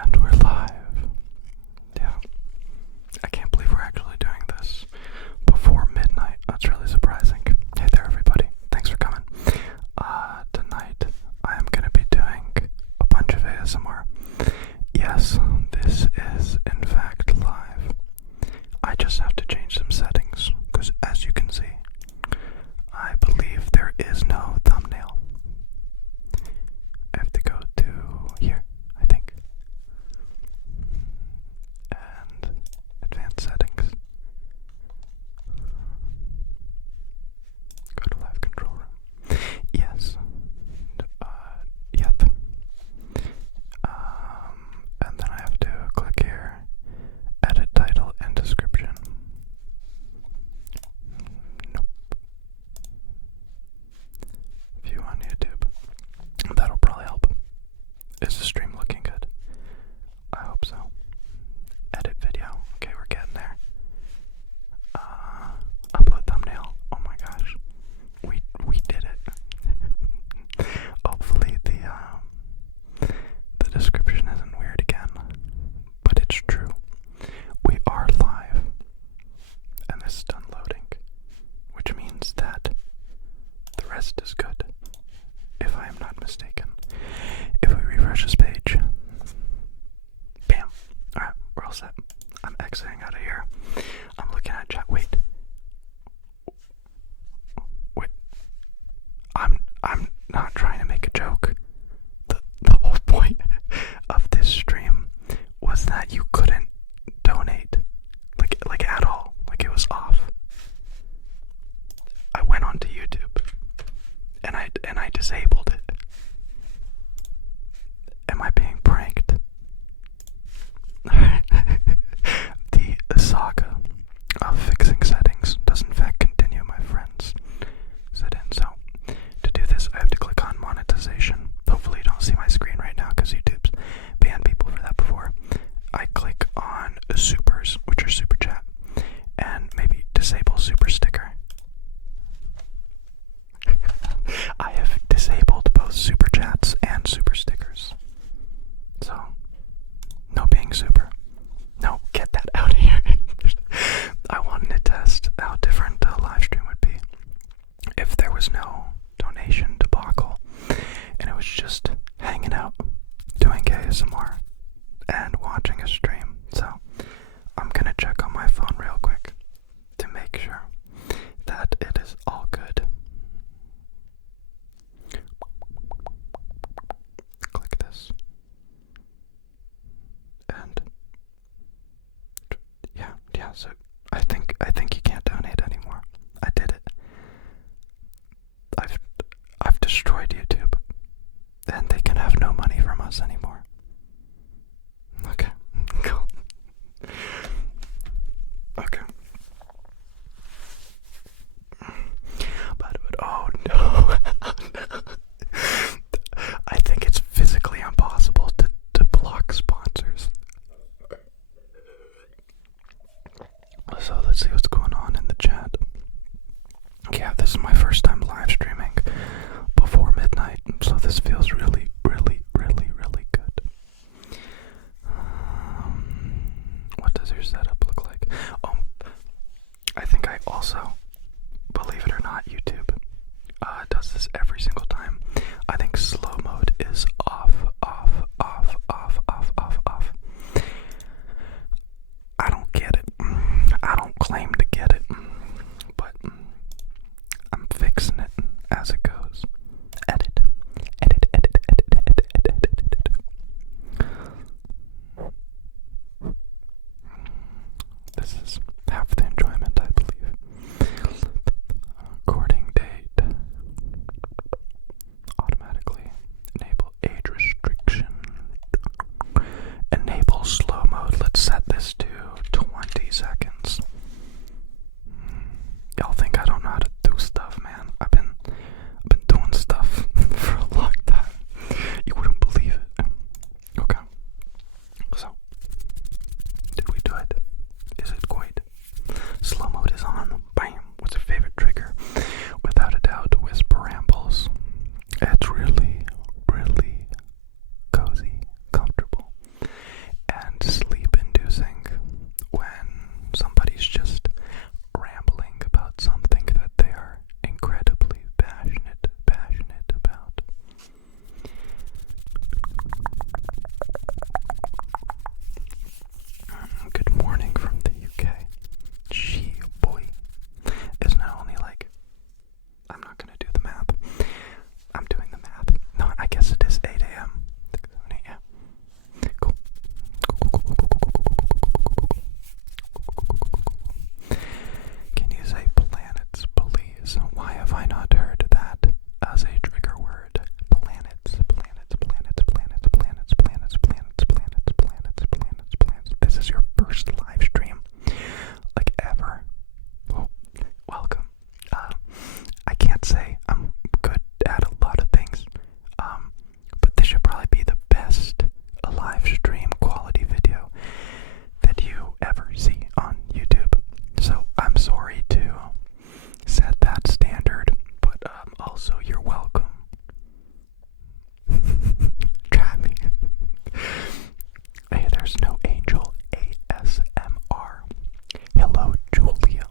And we're live. Yeah. I can't believe we're actually doing this before midnight. That's really surprising. Hey there, everybody. Thanks for coming. Tonight I am going to be doing a bunch of ASMR. Yes, this is in fact live. I just have to change some settings because, as you can see, I believe there is no thumbnail. I have to go to here, I think, and advanced settings. Go to live control room. Yes. Yep. And then I have to click here, edit title and description. Nope. View on YouTube. That'll probably help. Is the stream looking good? I hope so. Edit video. Okay, we're getting there. Upload thumbnail. Oh my gosh. We did it. Hopefully the description isn't weird again. But it's true. We are live. And this is done loading. Which means that the rest is good. If I am not mistaken. If we refresh this page, bam. Alright, we're all set. I'm exiting out of here. I'm looking at chat. Wait. I'm not trying to make a joke. The whole point of this stream was that you couldn't donate. Like at all. Like it was off. I went onto YouTube and I disabled it. Am I being pranked? The saga of fixing settings does in fact continue, my friends. Sit in. So, to do this, I have to click on monetization. Hopefully you don't see my screen right now because YouTube's banned people for that before. I click on supers, which are super chat, and maybe disable super sticker. I have disabled both super chats and super stickers. So, no being super. No, get that out of here. I wanted to test how different a live stream would be if there was no donation debacle and it was just hanging out, doing ASMR, and watching a stream. So, I'm gonna check on my phone real quick to make sure that it is all good. Click this. And yeah, so I think you can't donate anymore. I did it. I've destroyed YouTube. And they can have no money from us anymore. Okay, cool. Okay. But oh no. I think it's physically impossible to block sponsors. So let's see what's going on in the chat. Yeah, this is my first time live streaming before midnight, so this feels really, really, really, really good. What does your setup look like? Oh, I think I also, believe it or not, YouTube does this every single time. I think slow mode is off. I don't get it. I don't claim to get it, but I'm fixing it as it goes. Edit. This is half the enjoyment, I believe. Recording date. Automatically enable age restriction. Enable slow mode. Let's set this to 20 seconds. Y'all think I don't know how to do stuff, man. I've been doing stuff for a long time. You wouldn't believe it. Okay. So, did we do it? Is it quite? Slow mode is on. Bam. What's your favorite trigger? Without a doubt, whisper rambles. It's really, really cozy, comfortable. was a trigger word. Planets, planets, planets, planets, planets, planets, planets, planets, planets, planets, planets. This is your first live stream, like, ever. Oh, welcome. I can't say I'm good at a lot of things, but this should probably be the best live stream quality video that you ever see on YouTube. So I'm sorry to set that standard, but also you're welcome. Try me. Hey, there's no angel ASMR. Hello, Julia.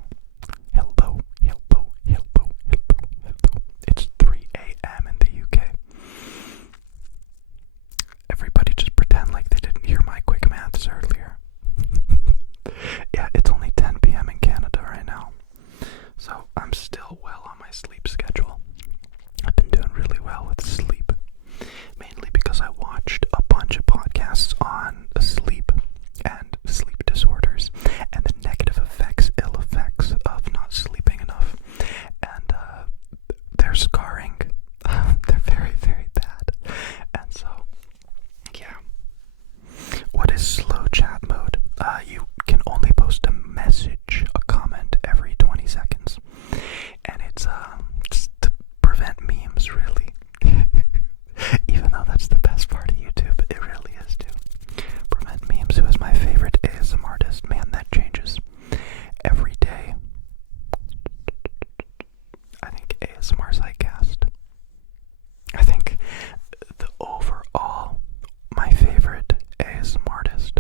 Hello, hello, hello, hello, hello. It's 3 a.m. in the UK. Everybody just pretend like they didn't hear my quick maths earlier. Yeah, it's only 10 p.m. in Canada right now. So I'm still well on my sleep schedule. I've been doing really well with sleep. Mainly because I watched a bunch of podcasts on sleep and sleep disorders and the negative effects, ill effects of not sleeping enough. And they're scarring. They're very, very bad. And so, yeah. What is slow chat mode? You can only post a message, a comment every 20 seconds. And it's to prevent memes, really. Even though that's the best part of YouTube, it really is too. Prevent memes. Who is my favorite ASM artist? Man, that changes every day. I think ASMR Sidecast. I think the overall, my favorite ASM artist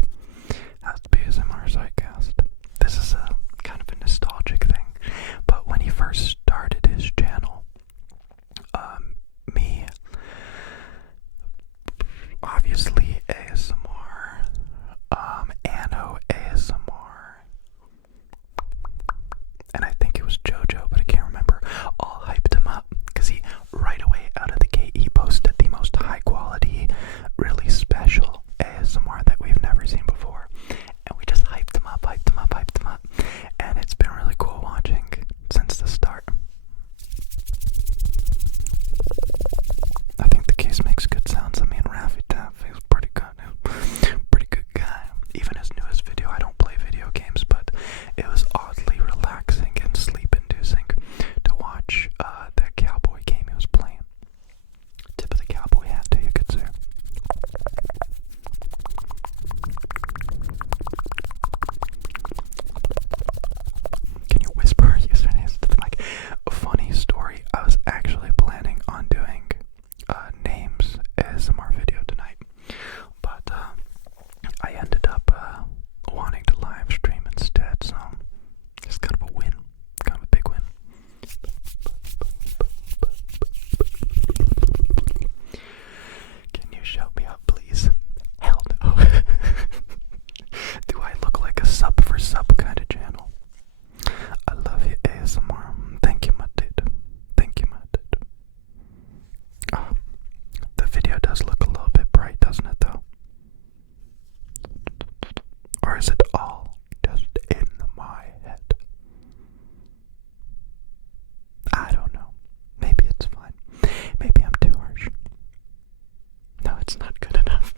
has to be ASMR Sidecast. This is a kind of a nostalgic thing, but when he first started his channel, me, obviously ASMR, Anno ASMR, and I think it was JoJo, but I can't remember, all hyped him up, because he, right away out of the gate, he posted the most high quality, really special ASMR that we've never seen before, and we just hyped him up, hyped him up, hyped him up, and it's been really cool watching since the start. I think the case makes good sounds. I mean, Raffy Taff is pretty good. Pretty good guy. Even his newest video, I don't play video games, but it was oddly relaxing and sleep-inducing to watch that cowboy game he was playing. Tip of the cowboy hat to you, good sir. Can you whisper our usernames to the mic? A funny story, I was actually planning on doing names ASMR video tonight, but I ended up wanting to live stream instead, so it's kind of a win, kind of a big win. Can you shout me up, please? Hell no. Do I look like a sub for sub kind of channel? I love you, ASMR. Thank you, my dude. Thank you, my dude. Oh, the video does look a little bit bright, doesn't it, though? Or is it all just in my head? I don't know. Maybe it's fine. Maybe I'm too harsh. No, it's not good enough.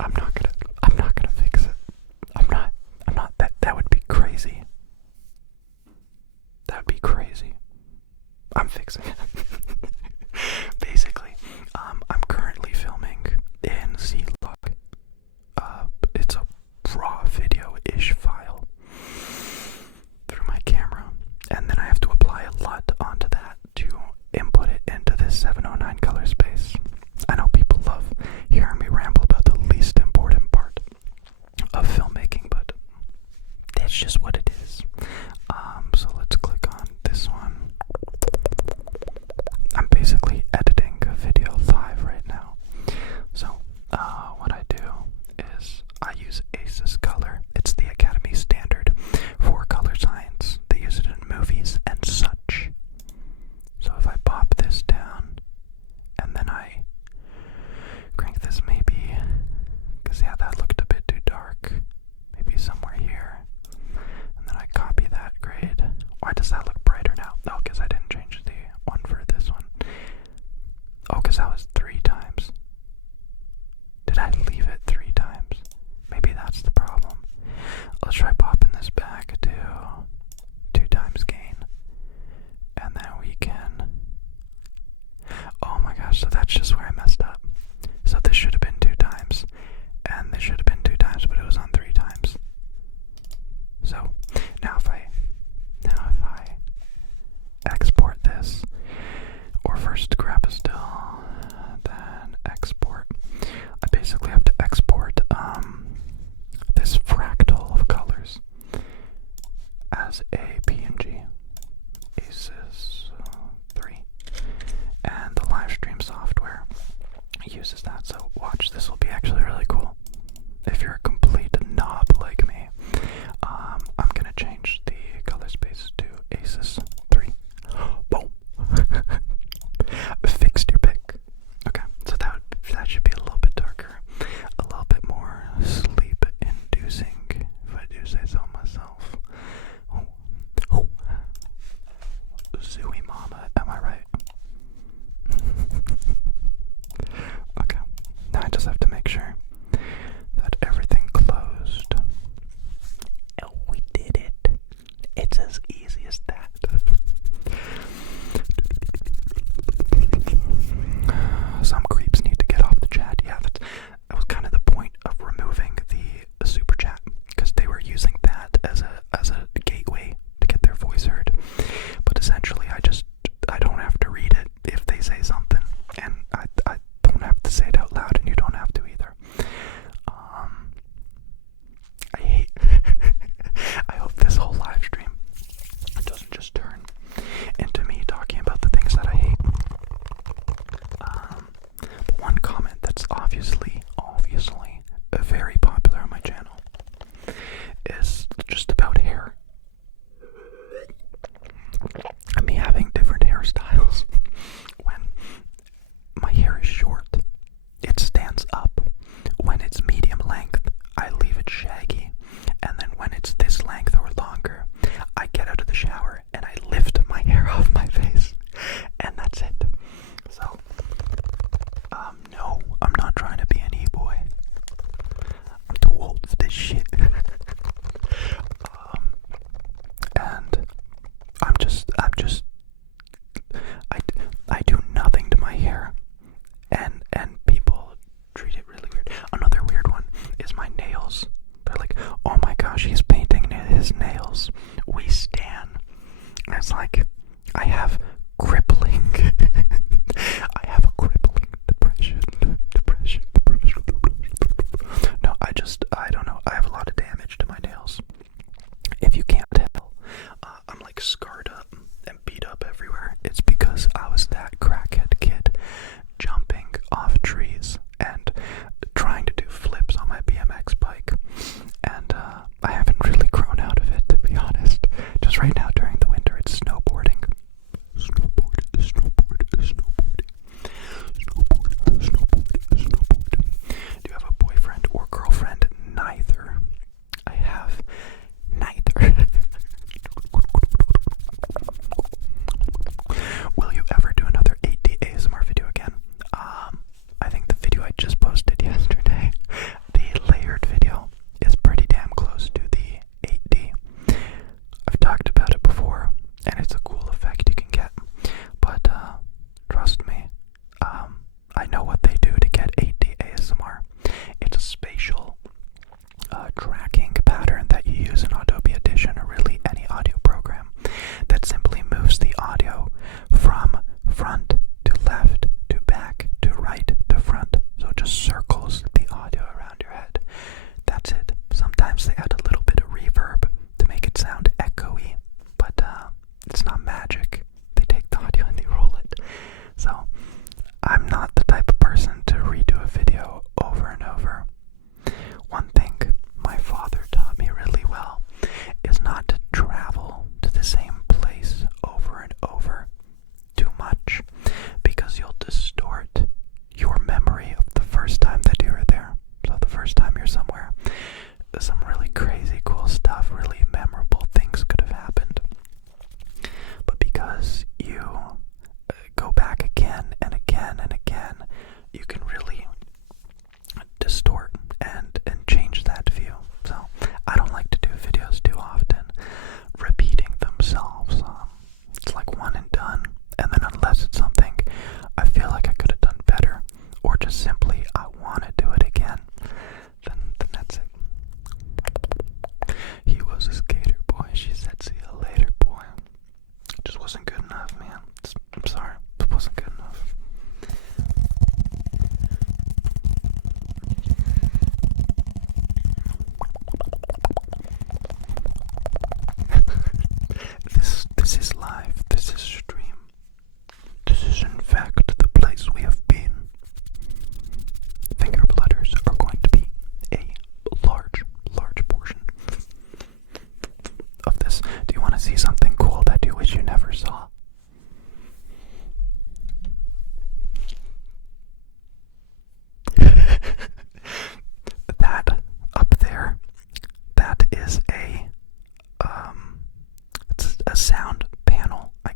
I'm not gonna fix it. I'm not, that would be crazy. That would be crazy. I'm fixing it. Basically, I'm currently filming in C-Log. It's a raw video-ish file through my camera, and then I have to apply a LUT onto that to input it into this 709 color space. I know people love hearing me ramble about the least important part of filmmaking, but that's just what it is. So let's click on this one. I'm basically editing a video live right now. So what I do is I use ACES Color. It's the Academy standard for color science. They use it in movies and such. So if I pop this down, so that's just where I messed up. So this should have been 2 times, and this should have been 2 times, but it was on 3 times. So now if I export this, or first grab a still, then export. I basically have to export this fractal of colors as a PNG, ACES 3, and the Livestream software uses that. So watch, this will be actually really cool. If you're a complete knob like me, I'm gonna change the color space to ACES 3. Boom. Fixed your pick. Okay, so that should be a little bit darker, a little bit more sleep-inducing, if I do say so myself. Oh. Zooey mama, am I right? Okay, now I just have to make sure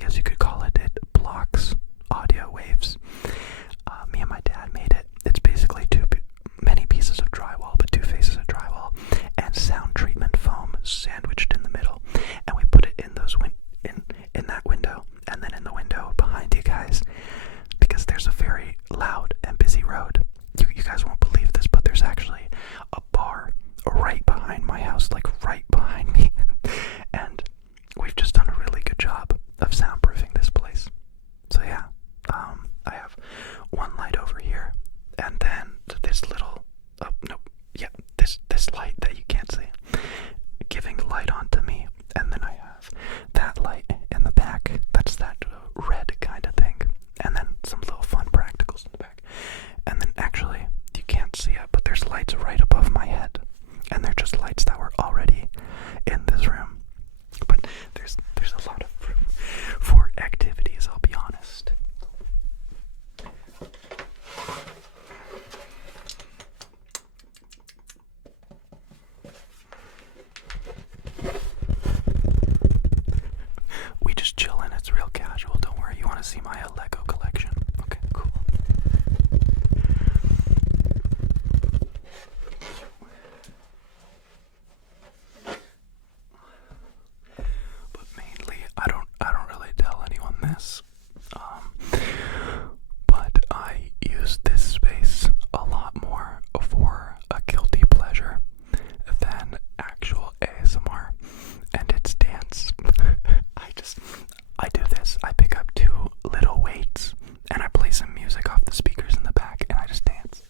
guess you could call it. It blocks audio waves. Me and my dad made it. It's basically many pieces of drywall, but 2 faces of drywall, and sound treatment foam sandwiched in the middle. And we put it in those in that window, and then in the window behind you guys, because there's a very loud and busy road. You guys won't believe this, but there's actually a bar right behind my house, like right behind me. And we've just done a really good job of soundproofing this place. So yeah, I have one light over here, and then this little, this light that you can't see, giving light onto me, and then I have that light in the back, that's that red kind of thing, and then some little fun practicals in the back, and then actually, you can't see it, but there's lights right above my head, and they're just lights that were already in this room. But there's a lot of room for activities, I'll be honest. We just chillin', it's real casual, don't worry. You want to see my Lego collection? Okay, cool. But mainly, I don't really tell anyone this, but I use this space a lot more for a guilty pleasure than actual ASMR, and it's dance. I do this. I pick up 2 little weights, and I play some music off the speakers in the back, and I just dance.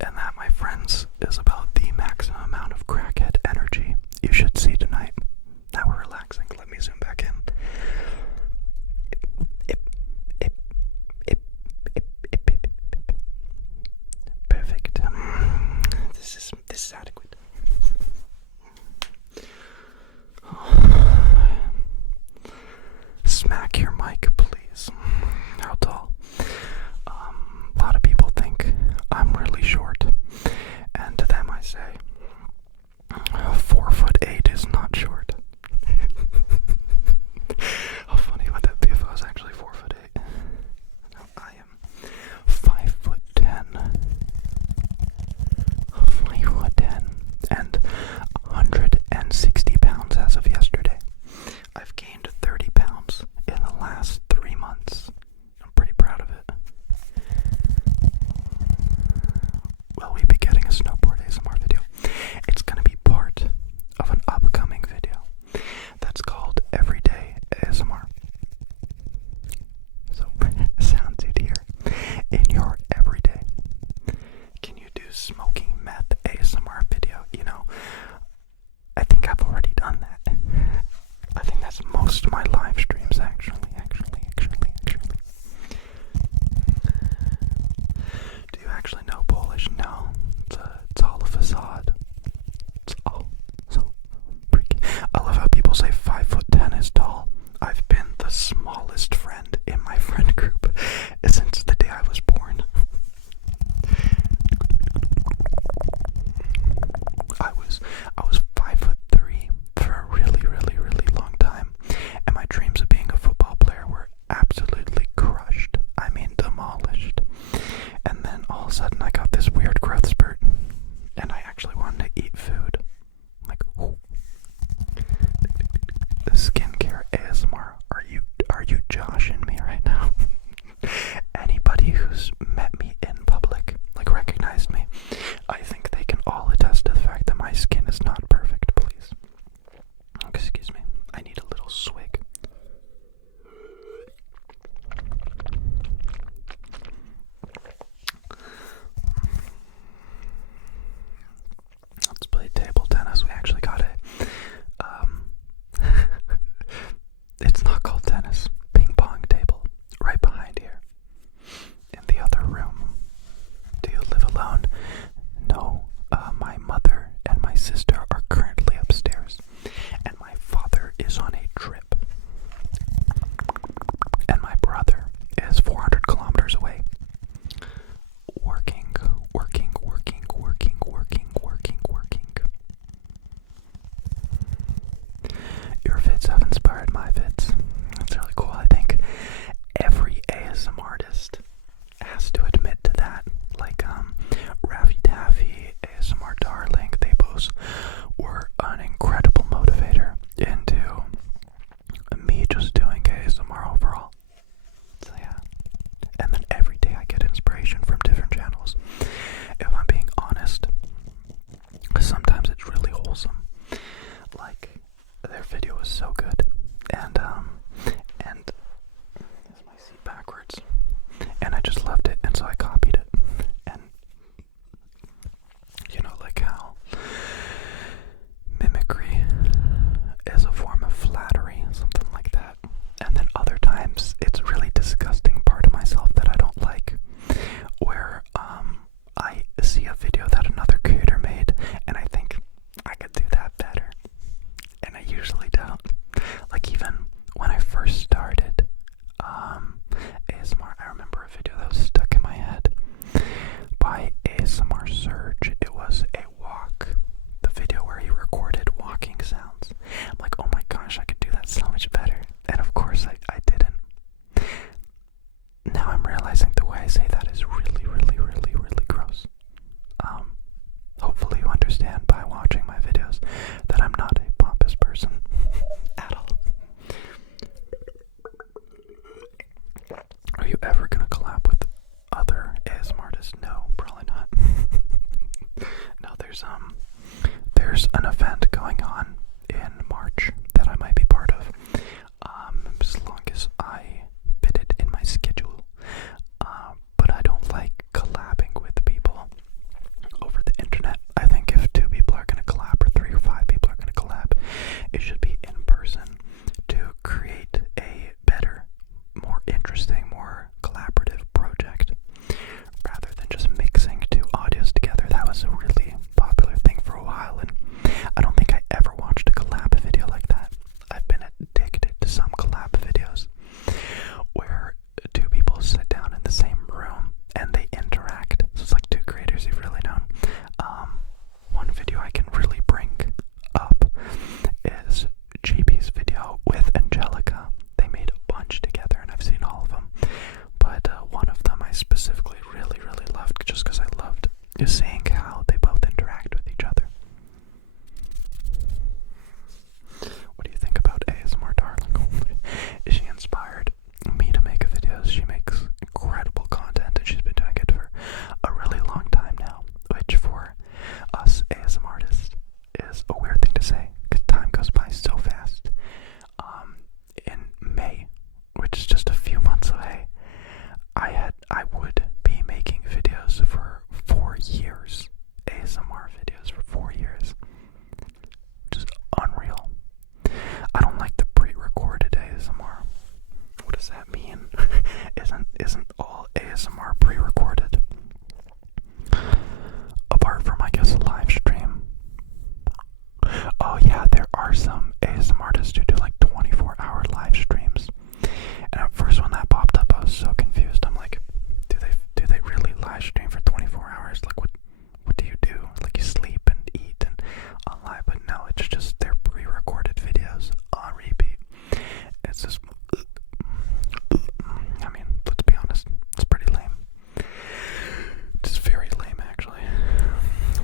And that, my friends, is about the maximum amount of crackhead energy you should see tonight. Now we're relaxing. Let me zoom back in. Perfect. This is adequate. Smack your mic, please. How tall? A lot of people think I'm really short, and to them I say 4'8" is not short. How funny would that be if I was actually 4'8"? No, I am 5'10", 5'10", and 160 pounds as of yesterday. I've gained 30 pounds in the last 3 months. I'm pretty proud of it. Will we be getting a snowboard ASMR video? It's gonna be part of an upcoming video that's called Everyday ASMR. So, sounds you'd hear in your everyday. Can you do smoking meth ASMR video? You know, I think I've already done that. I think that's most of my live streams, actually. Do you actually know Polish? No. It's all a facade. It's all so freaky. I love how people say 5'10" is tall. I've been the smallest friend in my friend group since the day I was born. I was 5'3" for a really long time, and my dreams of being a football player were absolutely crushed. I mean, demolished. And then all of a sudden I got this weird growth spurt, and I actually wanted to eat food. Like, oh. The skincare ASMR. Are you joshing me right now? Anybody who's met me in public, like recognized me, I think they can all attest to the fact that my skin is not perfect, please. Excuse me. I need a little swig. realizing the way I say that is really, really, really, really gross. Hopefully you understand by watching my videos that I'm not a pompous person at all. Are you ever gonna collab with other ASMR artists? No, probably not. No, there's an event going on in March that I might be part of. As long as I fit it in my schedule. But I don't like collabing with people over the internet. I think if 2 people are going to collab, or 3 or 5 people are going to collab, it should be in person to create a better, more interesting, more collaborative project, rather than just mixing 2 audios together. That was a really popular thing for a while, and I don't think I ever watched a collab video like that. I've been addicted to some collab videos where 2 people sit down in the same room and they interact. So it's like 2 creators you've really known. One video I can really bring up is JP's video with Angelica. They made a bunch together and I've seen all of them. But one of them I specifically really, really loved just because I loved seeing how they both interact with each other. What do you think about ASMR Darling? She inspired me to make videos. She makes incredible content and she's been doing it for a really long time now, which for us ASMR artists is a weird thing to say because time goes by so fast. In May, which is just a few months away, I would be making videos for 4 years. ASMR videos for 4 years. Just unreal. I don't like the pre-recorded ASMR. What does that mean? Isn't all ASMR pre-recorded? Apart from, I guess, a live stream. Oh yeah, there are some ASMR artists who do like 24-hour live streams. And at first when that popped up, I was so confused. I'm like, do they really live stream for 24 hours? Like what do you do? Like you sleep and eat and on live, but no, it's just their pre-recorded videos on repeat. It's just, I mean, let's be honest, it's pretty lame. It's very lame, actually.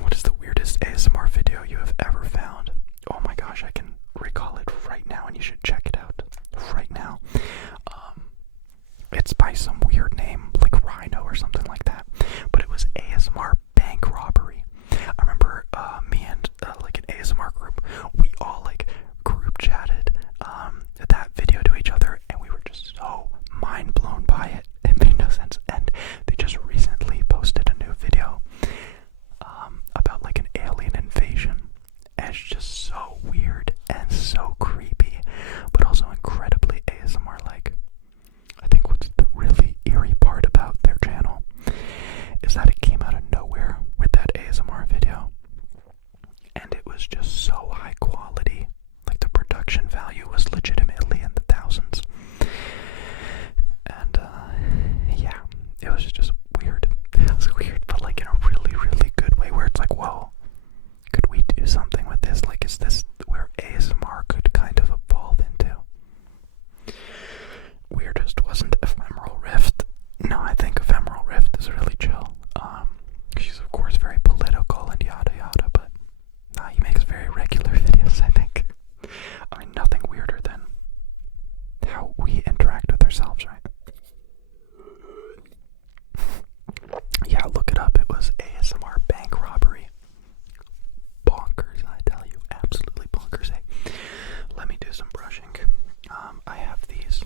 What is the weirdest ASMR video you have ever found? Oh my gosh, I can recall it right now, and you should check it out right now. It's by some weird name, like Rhino or something like that, but it was ASMR bank robbery. I remember me and like an ASMR group, we all like group chatted that video to each other, and we were just so mind blown by it. It made no sense, and they just recently posted a new video about like an alien invasion, and it's just so weird and so creepy, but also incredibly ASMR-like. I think what's the really eerie part about their channel is that it came out of nowhere with that ASMR video, and it was just so high quality. Like the production value was legitimately in the thousands. And yeah, it was just weird. It was weird, but like in a really, really good way, where it's like, whoa, could we do something with this? Like, is this where ASMR could kind of evolve into? Weirdest wasn't Ephemeral Rift. No, I think Ephemeral Rift is really chill. She's of course very political and yada yada, but he makes very regular videos, I think. I mean, nothing weirder than how we interact with ourselves, right? Yeah, look it up. It was ASMR bank robbery. Bonkers, I tell you. Absolutely bonkers. Hey, let me do some brushing. I have these.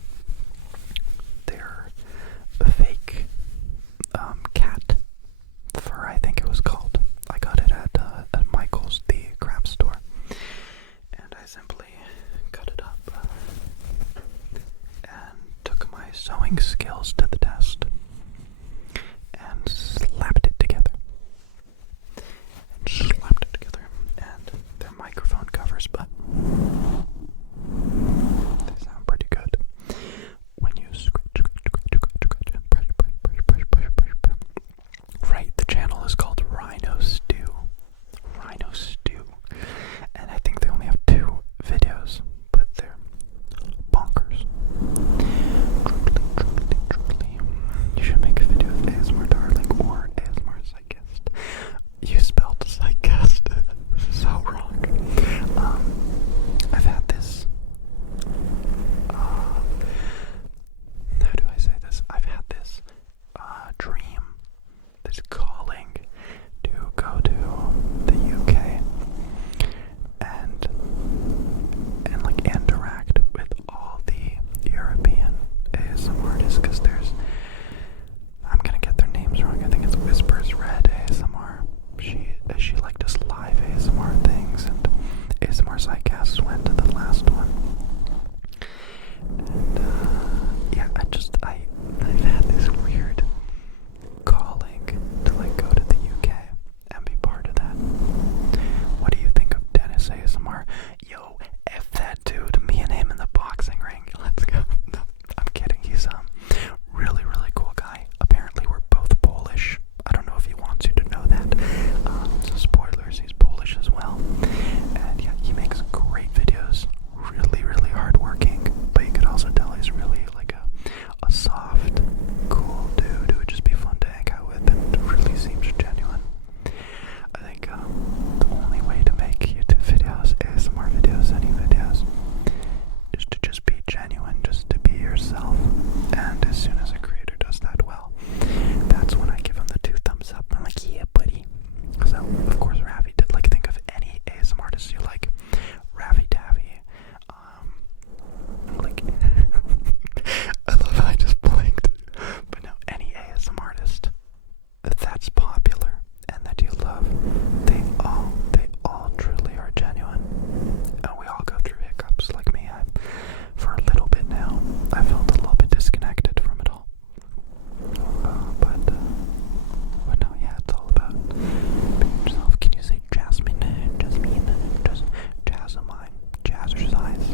They're fake cat fur, I think it was called. I got it at Michael's, the craft store. And I simply cut it up and took my sewing skills to the test and slapped it together. And they're microphone covers, but they sound pretty good when you scratch, brush. Right, the channel is called Rhino Stew. And I think they only have 2 videos, but they're bonkers. Truly. You should make a video of ASMR darling or ASMR psychist. You spelled psychist so wrong. I've had this. How do I say this? I've had this dream, this calling to go to the UK and like interact with all the European ASMR artists, because I'm gonna get their names wrong. I think it's Whispers Red ASMR. She like does live ASMR things, and ASMR Psychcasts went to the last one. And yeah, I've had this weird calling to like go to the UK and be part of that. What do you think of Dennis ASMR? Yo, F that dude, me and him in the boxing ring. Let's go. No, I'm kidding. He's really, really cool guy. Apparently we're both Polish. I don't know if he wants you to know that. So spoilers, he's Polish as well. And yeah, he makes great videos. Really, really hardworking. But you could also tell he's really like a soft, cool dude who would just be fun to hang out with and really seems genuine. I think the only way to make YouTube videos, ASMR videos, any videos, is to just be genuine, just to be yourself. And as soon as a creator does that well, that's when I give him the 2 thumbs up. I'm like, yeah, buddy. So, of course, Ravi did, like, think of any ASMR artist you like. Ravi Tavi. Like, I love how I just blinked. But no, any ASMR artist that's popular and that you love, they all truly are genuine. And we all go through hiccups. Like me, for a little bit now, I felt a little bit disconnected from it all. But no, yeah, it's all about being yourself. Can you say Jasmine, Jazzercise?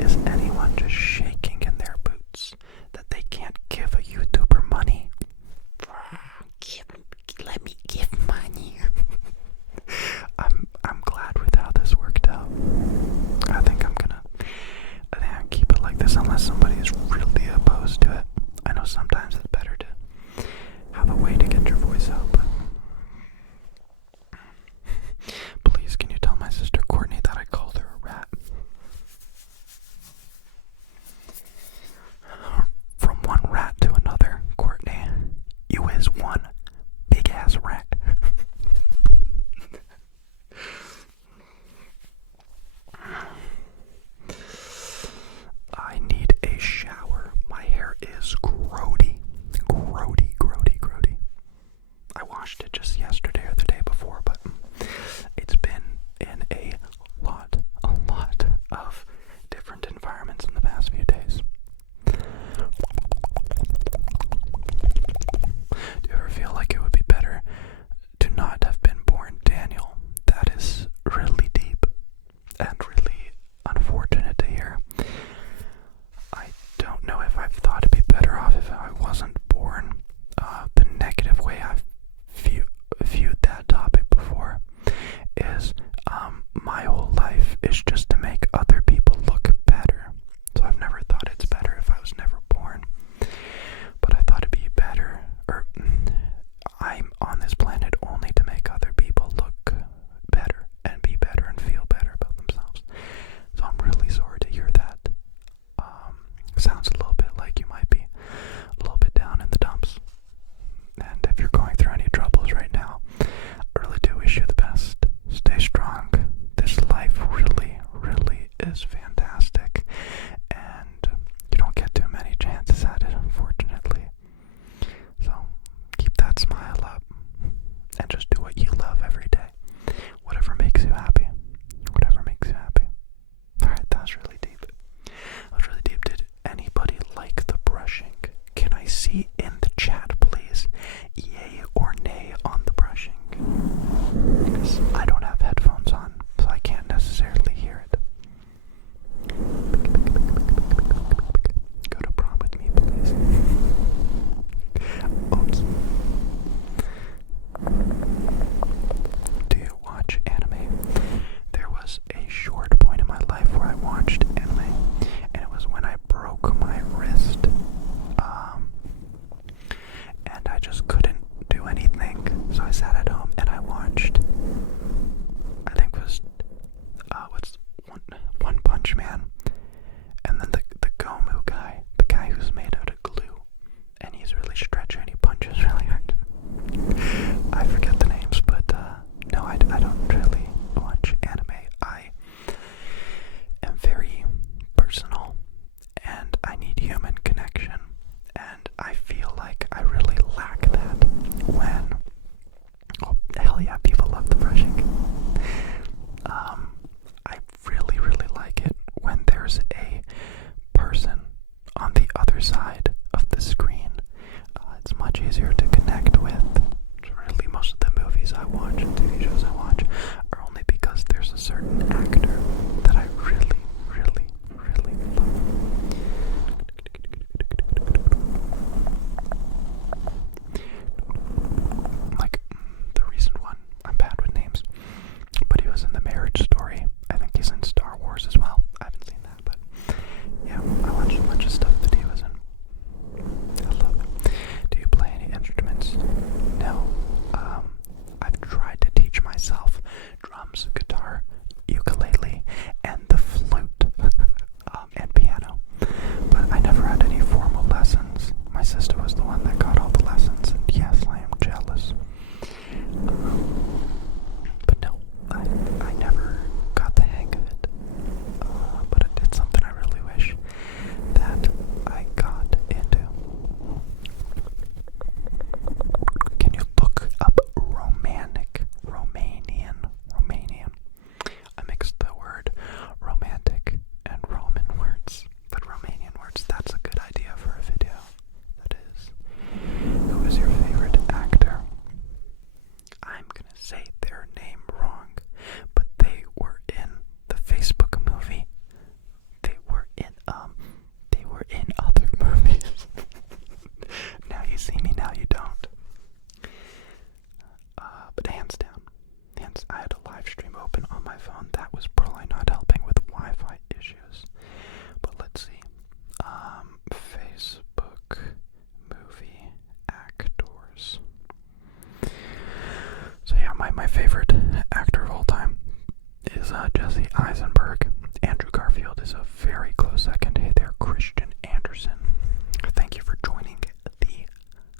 Is anyone just shaking in their boots that they can't give a YouTuber money? Let me give money. I'm glad with how this worked out. I think I'll keep it like this unless somebody is really opposed to it. I know sometimes it's better to have a way to get your voice out, but please, can you tell my sister Courtney that I called her a rat? From one rat to another, Courtney, you is one big ass rat. I need a shower. My hair is grody. I washed it just yesterday or the day before, but it's been in a lot of different environments in the past few days. Do you ever feel like it would be better to not have been born Daniel? That is really deep and really unfortunate to hear. I don't know if I've thought it'd be better off if I wasn't born. The negative way I've viewed that topic before is my whole life is just to make other people look better. So I've never thought it's better if I was never born. But I thought it'd be better, or I'm on this planet only to make other people look better and be better and feel better about themselves. So I'm really sorry to hear that. Sounds a little bit like you might be a little bit down in the dumps. And if you're going through any troubles right now, I really do wish you the best. Stay strong. This life really I sat at home and I watched, I think it was, what's One Punch Man, and then the Gomu guy, the guy who's made out of glue, and he's really stretchy and he punches really hard. I forget the names, but no, I don't really watch anime. I am very personal, and I need human connection, and I feel like I really lack that when, oh hell yeah, people love the brushing. I really, really like it when there's a person on the other side of the screen. It's much easier to connect with. Really, most of the movies I watch and TV shows I watch are only because there's a certain actor that I really, really, really love. Like, the recent one, I'm bad with names, but he was in The Marriage Story. I think he's in Star Wars as well. I haven't seen that, but yeah, I watched a bunch of stuff that he was in. I love it. Do you play any instruments? No. I've tried to teach myself drums, guitar, ukulele, and the flute, and piano, but I never had any formal lessons. My sister was the one that got all the lessons, and yes, I am jealous. But no, I never got the hang of it. But it's something I really wish that I got into. Can you look up Romanian? I mixed the word romantic and Roman words, but Romanian words, that's a good idea for a video. That is. Who is your favorite actor? I'm gonna say their name wrong, but they were in the Facebook movie. They were in other movies. Now you see me, now you don't. But hands down, I had a live stream open on my phone. That was probably not helping with Wi-Fi issues. But let's see. Facebook movie actors. So yeah, my favorite actor of all time is Jesse Eisenberg. Andrew Garfield is a very close second. Hey there, Christian Anderson. Thank you for joining the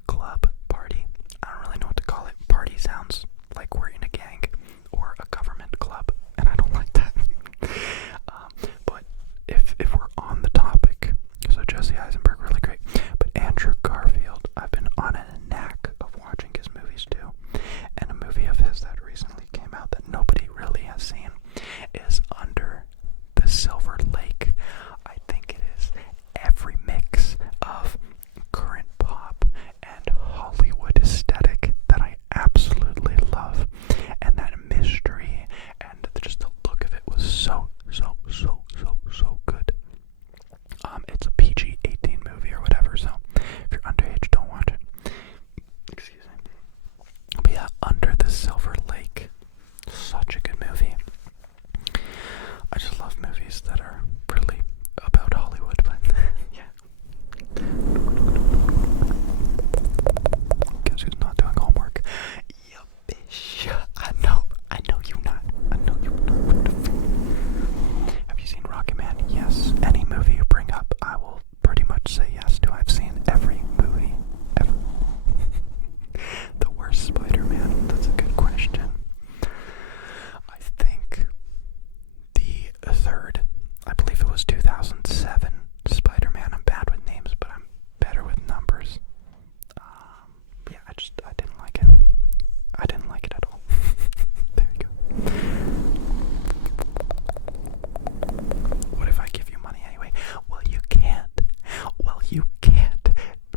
club party. I don't really know what to call it. Party sounds like we're in a gang or a government club, and I don't like that. But if we're on the topic, so Jesse Eisenberg, really great. But Andrew Garfield, I've been on a knack of watching his movies too. And a movie of his that recently came out that nobody really has seen is Under the Silver Lake. I think it is every mix of current pop and Hollywood aesthetic that I absolutely love, and that mystery and just the look of it was so good. It's a PG-18 movie or whatever, so if you're underage, don't watch it. Excuse me. But yeah, Under the Silver Lake, such a good movie. I just love movies that are really about Hollywood, but yeah. Guess who's not doing homework? Yeah, bitch. I know you not. Have you seen Rocket Man? Yes. Any movie you bring up, I will pretty much say yes to. I've seen every movie ever. The worst Spider-Man? That's a good question. I think the third, I believe it was 2007 Spider-Man. I'm bad with names, but I'm better with numbers. Yeah, I didn't like it. I didn't like it at all. There you go. What if I give you money anyway? Well, you can't.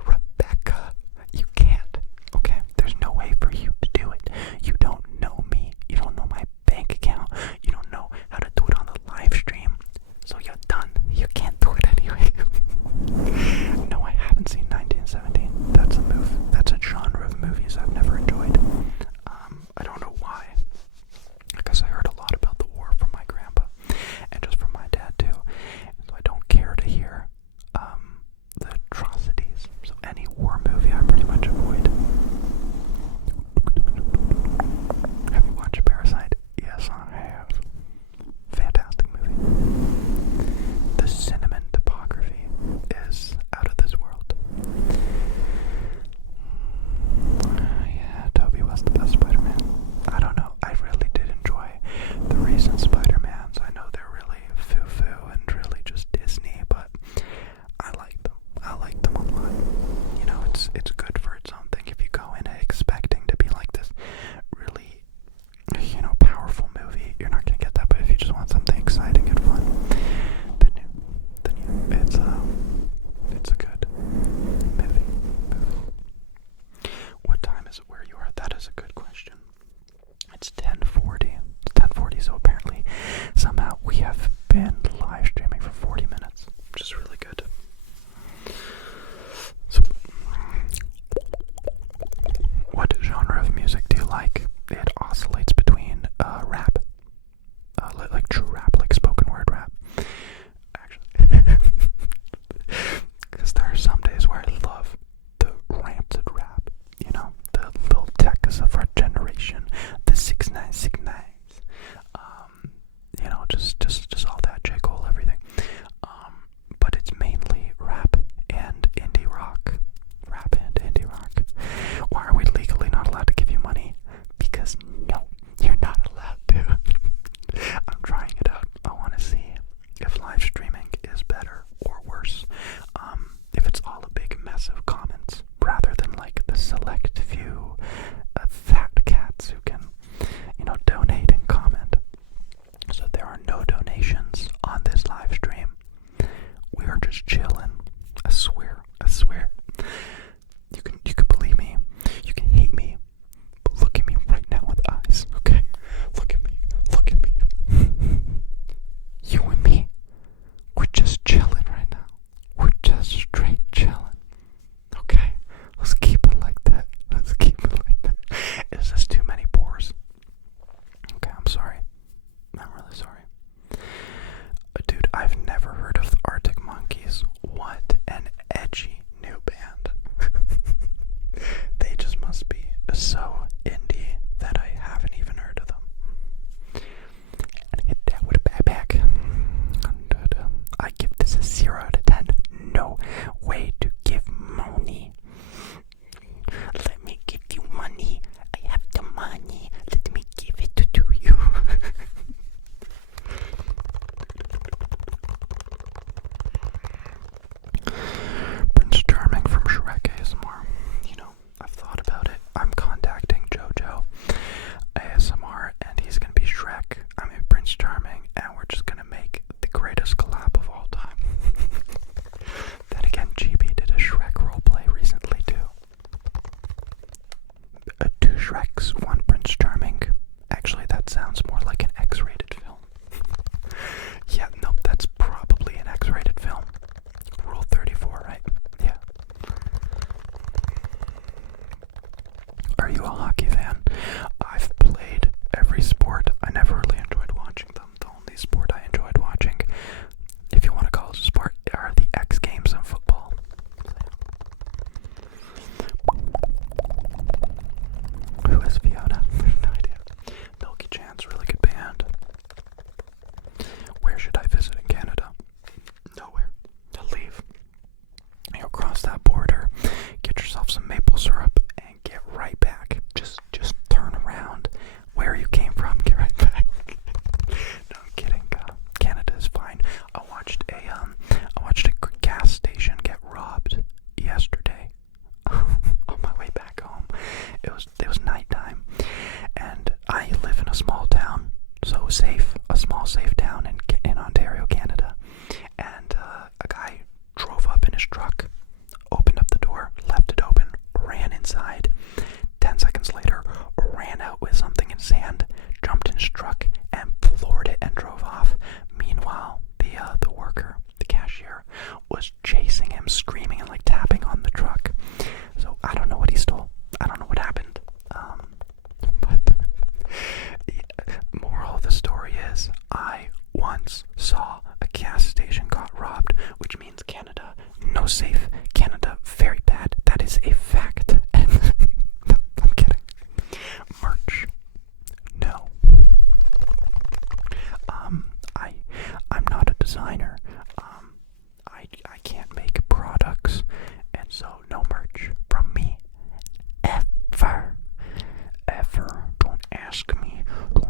Rebecca. You can't. Okay? There's no way for you to do it. You don't know me. You don't know my bank account. You don't know how to do it on the live stream. So you're done. You can't do it anyway. No, I haven't seen 1917. That's a genre of movies I've never enjoyed. I don't know why. I guess I heard a lot about the war from my grandpa, and just from my dad too. So I don't care to hear the trauma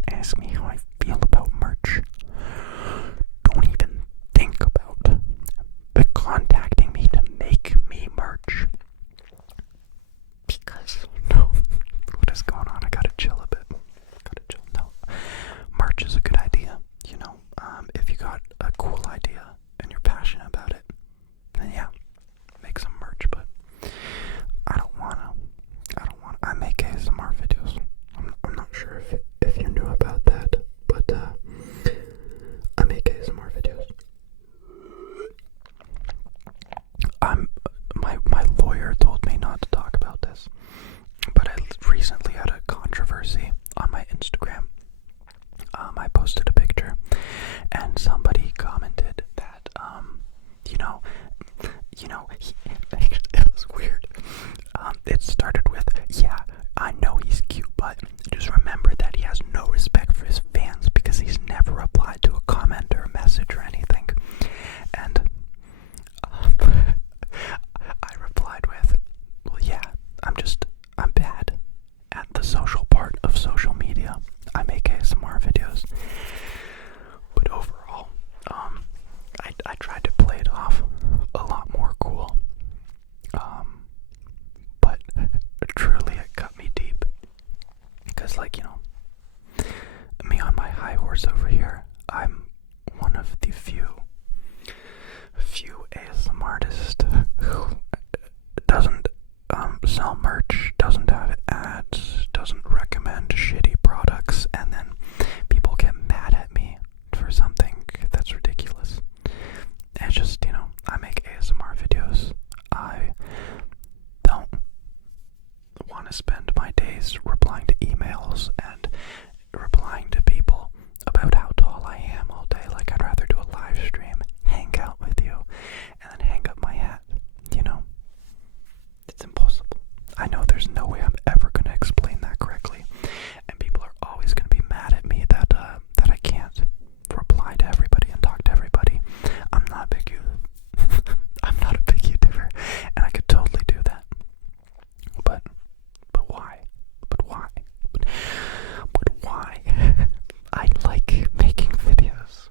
ask me how I feel about merch. Don't even think about contacting me to make me merch. Because, no, what is going on? I gotta chill a bit. No, merch is a good idea, you know. If you got a cool idea and you're passionate about it, then yeah, make some merch. But I don't wanna. I make ASMR videos. I'm not sure if you knew about that, but I make ASMR videos. My lawyer told me not to talk about this, but I recently had a controversy on my Instagram. I posted a picture, and somebody commented that, it was weird. It started with, yeah, I know he's cute, but just remember that he has no respect for his fans because he's never replied to a comment or a message or anything. And I replied with, well, yeah, I'm bad at the social part of social media. I make ASMR videos. But overall, I tried to play it off a lot more cool. But truly it cut me deep. Because, like, you know, me on my high horse over here, I'm one of the few ASMR artists who doesn't sell merch, doesn't have ads, doesn't recommend shitty products, and then people get mad at me for something that's ridiculous. It's just, you know, I make ASMR videos. I don't want to spend my days replying to emails and replying to people about how tall I am all day. Like, I'd rather do a live stream, hang out with you, and then hang up my hat, you know? It's impossible. I know there's no way I'm ever going to explain that correctly, and people are always going to be mad at me that I can't reply to everybody and talk to everybody. I'm not a big I'm not a big YouTuber, and I could totally do that. But why? But why? I like making videos.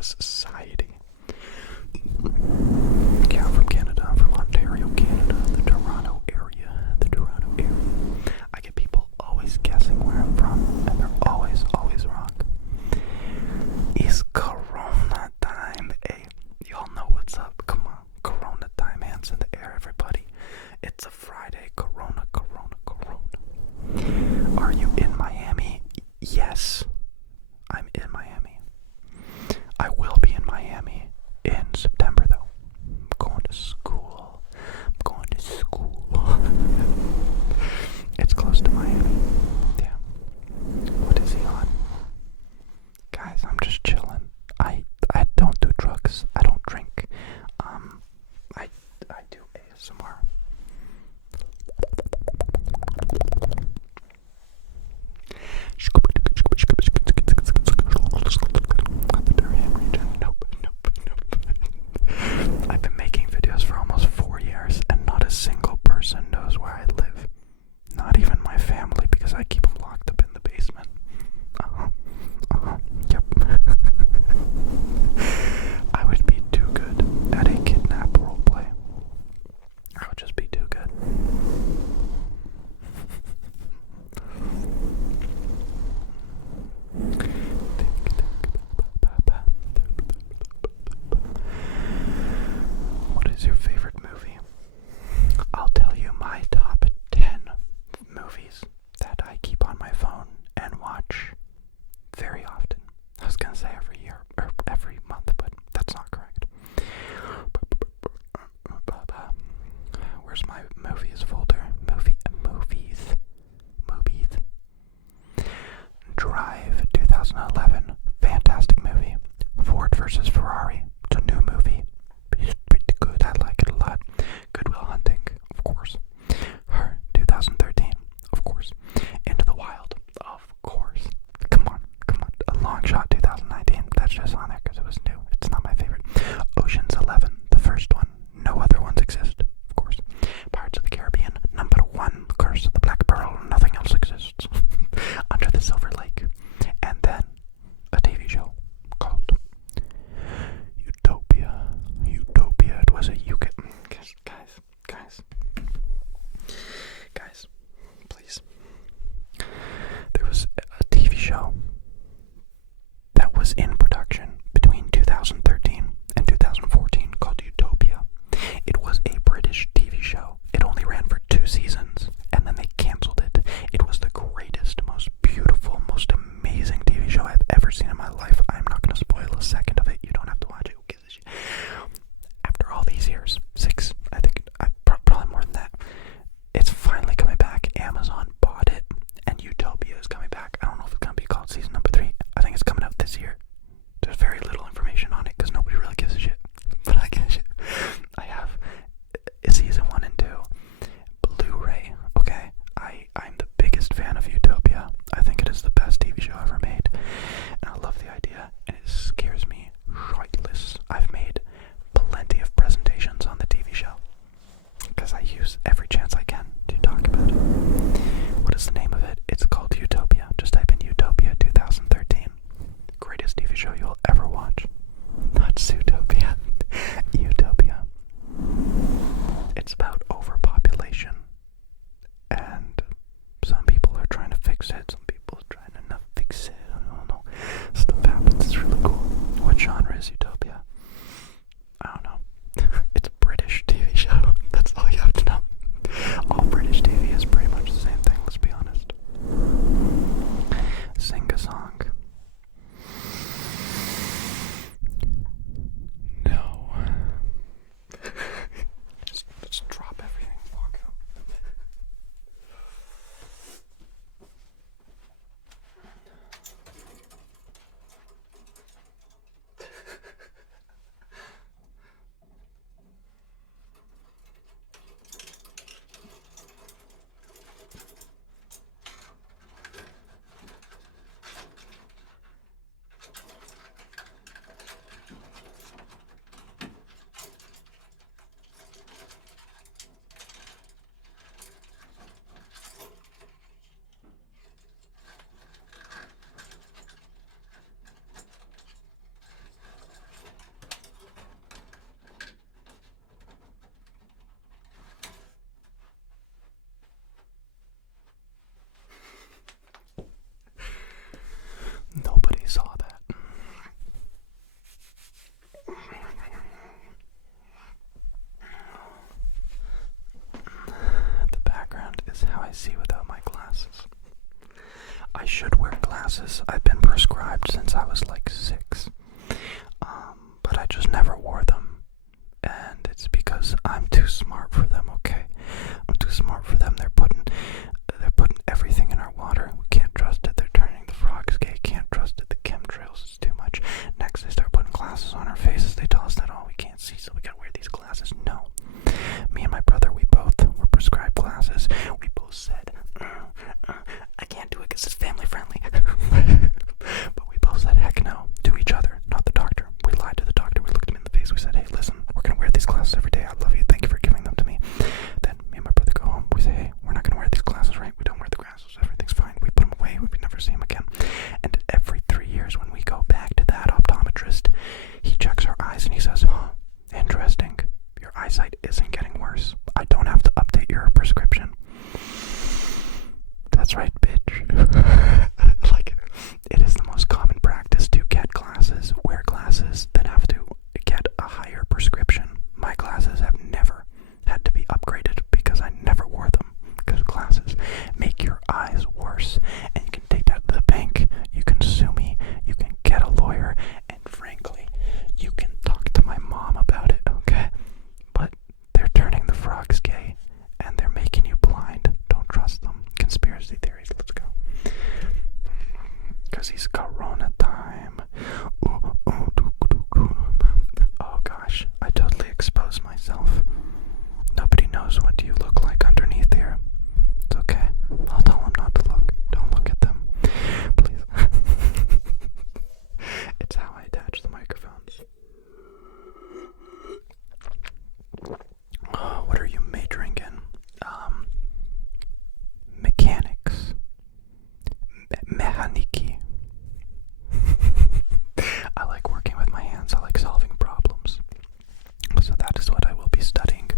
a society. Yeah, I'm from Canada. I'm from Ontario, Canada, the Toronto area. I get people always guessing where I'm from, and they're always wrong. It's Corona time. Hey, y'all know what's up. Come on, Corona time. Hands in the air, everybody. It's a Friday. Corona. Are you in Miami? Yes, I'm in Miami. I will be in Miami in September, though. I'm going to school. It's close to Miami. Yeah. What is he on? Guys, I'm just chilling. I don't do drugs. I don't drink. I do ASMR. The Darien region. Nope. I've been making videos for almost 4 years, and not a single person knows where I live. Not even my family, because I keep them locked up in the basement. Yep. I would be too good at a kidnap roleplay. I would just glasses I've been prescribed since I was like 6. But I just never wore them. And it's because I'm too smart for them, okay? I'm too smart for them. They're putting everything in our water. We can't trust it. They're turning the frogs gay. Can't trust it. The chemtrails is too much. Next, they start putting glasses on our faces. They tell us that, oh, we can't see, so we gotta wear these glasses. No. Me and my brother, we both were prescribed glasses. We both said, I can't do it because it's family friendly. But we both said, heck no, to each other, not the doctor. We lied to the doctor. We looked him in the face. We said, hey, listen, we're gonna wear these glasses every day. I love you. Thank you for giving them to me. Then me and my brother go home. We say, hey, we're not gonna wear these glasses, right? We don't wear the glasses. Everything's fine. We put them away. We never see them again. And every 3 years when we go back to that optometrist, he checks our eyes and he says, huh, interesting. Your eyesight isn't getting worse. I don't have to update your prescription. That's right, bitch. Like, it is the most common practice to get glasses, wear glasses, then have to get a higher prescription. My glasses have never had to be upgraded because I never wore them. Because glasses make your eyes worse, and you can take that to the bank. You can sue me. You can get a lawyer, and frankly, you can talk to my mom about it, okay? But they're turning the frogs gay, and they're making you blind. Don't trust them. Conspiracy theories, let's go. Because it's Corona time. Oh gosh, I totally exposed myself. Nobody knows what you look like underneath here. It's okay. I'll tell them not to look. Don't look at them. Please. It's how I attach the microphones. What are you majoring in? Mechanics. Mechaniki. I like working with my hands. I like solving problems. So that is what I will be studying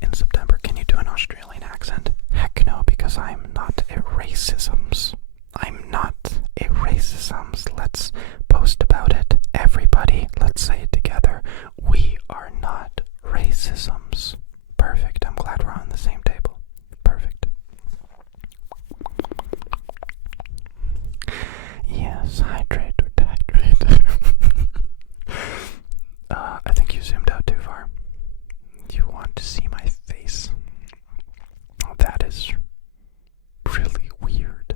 in September. Can you do an Australian accent? Heck no, because I'm not a racisms. I'm not a racisms. Let's post about it. Everybody, let's say it together. We are not racisms. Perfect. I'm glad we're on the same table. Perfect. Yes, hydrate or dehydrate. I think you zoomed out too far. You want to see my face? That is really weird.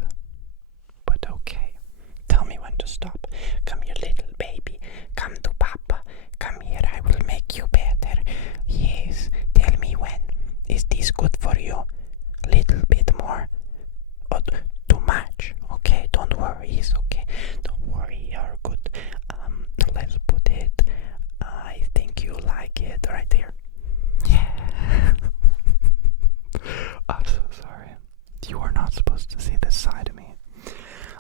But okay. Tell me when to stop. Come here, little baby. Come to Papa. Come here, I will make you better. Yes, tell me when. Is this good for you? Little bit more. Oh, too much. Okay, don't worry. It's okay. Don't worry, you're good. Let's put it. I think you like it right there. Yeah. I'm so sorry. You are not supposed to see this side of me.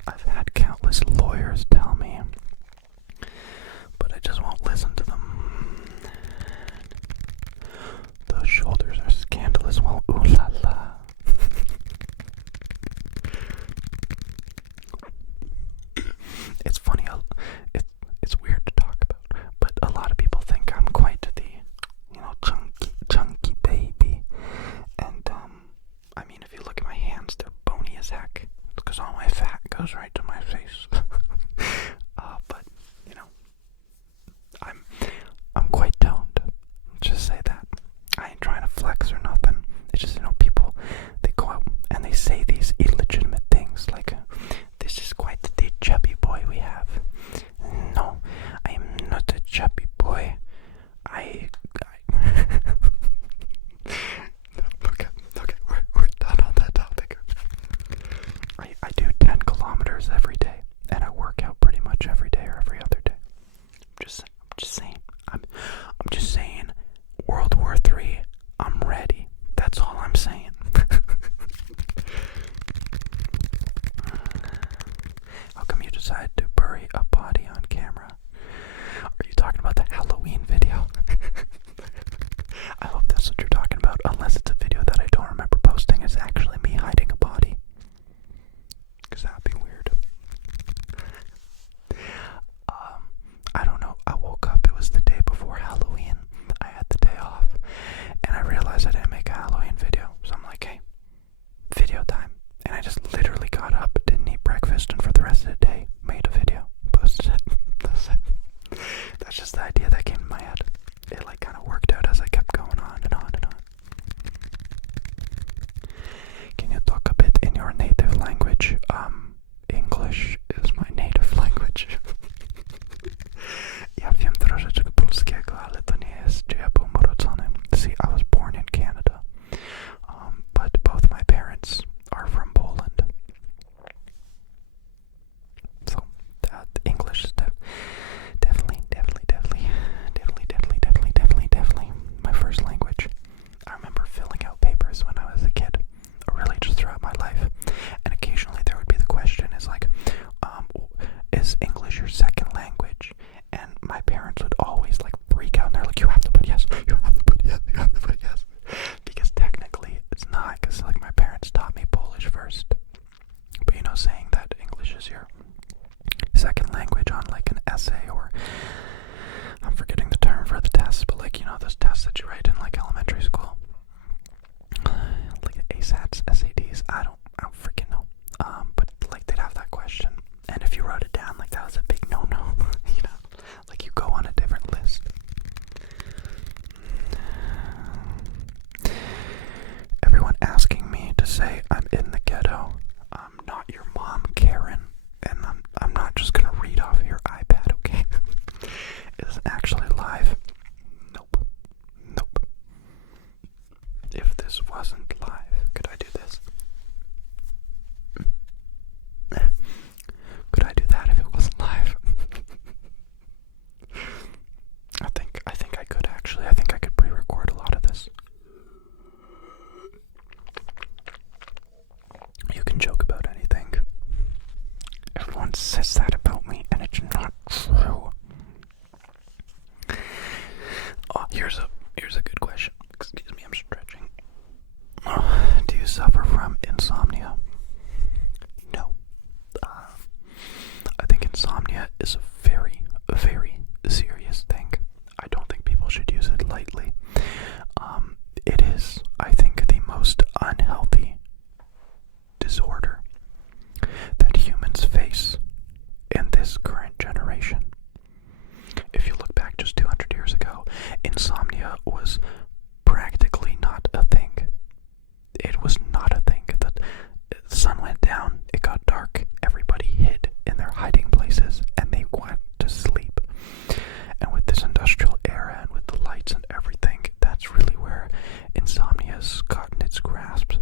I've had countless lawyers tell me, but I just won't listen to them. Those shoulders are scandalous. Well, ooh la la. It's funny. It's weird to talk about, but a lot of people think I'm quite the, chunky baby. And I mean, if you look at my hands, they're bony as heck. Because all my fat goes right to my face. But I'm quite toned. Just say that. I ain't trying to flex or nothing. It's just people, they go out and they say these illegitimate things like, this is quite the chubby boy we have. No, I am not a chubby boy. I okay, we're done on that topic. I do 10 kilometers every day, and I work out pretty much every day or every other day. I'm just saying. I'm just saying. World War III. I'm ready. That's all I'm saying. How come you decided to bury a body on camera? Are you talking about the Halloween video? I hope that's what you're talking about, unless it's a video that I don't remember posting. It's actually me hiding a body. Because that would be weird. I don't know. I woke up. It was the day before Halloween. I had the day off. And I realized I didn't make a Halloween video. So I'm like, hey, video time. And I just literally got up, didn't eat breakfast, and for the rest of That's just the idea that came in my head. It like kind of worked out as I kept going on and on and on. Can you talk a bit in your native language? English is my native language. Ja wiem troszeczkę polskiego, ale to nie jest, gdzie ja byłem urodzony. See, I was born in Canada, but both my parents are from Poland. So that English is definitely my first language. I remember filling out papers when I was a kid, or really just throughout my life, and occasionally there would be the question is like, is English your second language? And my parents would always like freak out and they're like, you have to put yes, you have to put yes, you have to put yes, because technically it's not, because like my parents taught me Polish first, but you know, saying that English is your second language on like an essay, or I'm forgetting the term for the tests, but like, you know, those tests that you write in like elementary school, like ASATs, SATs, I don't freaking know, but like they'd have that question, and if you wrote it down, like that was a big no-no, you know, like you go on a different list. Everyone asking me to say I'm in the ghetto. I'm not your mom, Karen, and I'm not just gonna read off your iPad, okay? Is it actually live? Nope. If this wasn't live, could I do this? Could I do that if it wasn't live? I think I could actually. I think I could pre-record a lot of this. You can joke about anything. Everyone says that about me, and it's not true. Oh, here's a good question. Excuse me, I'm stretching. Do you suffer from insomnia? No. I think insomnia is a very, very serious thing. I don't think people should use it lightly. It is, I think, the most unhealthy disorder that humans face in this current generation. If you look back just 200 years ago, insomnia was practically not a thing. It was not a thing. The sun went down, it got dark, everybody hid in their hiding places, and they went to sleep. And with this industrial era and with the lights and everything, that's really where insomnia has gotten its grasp.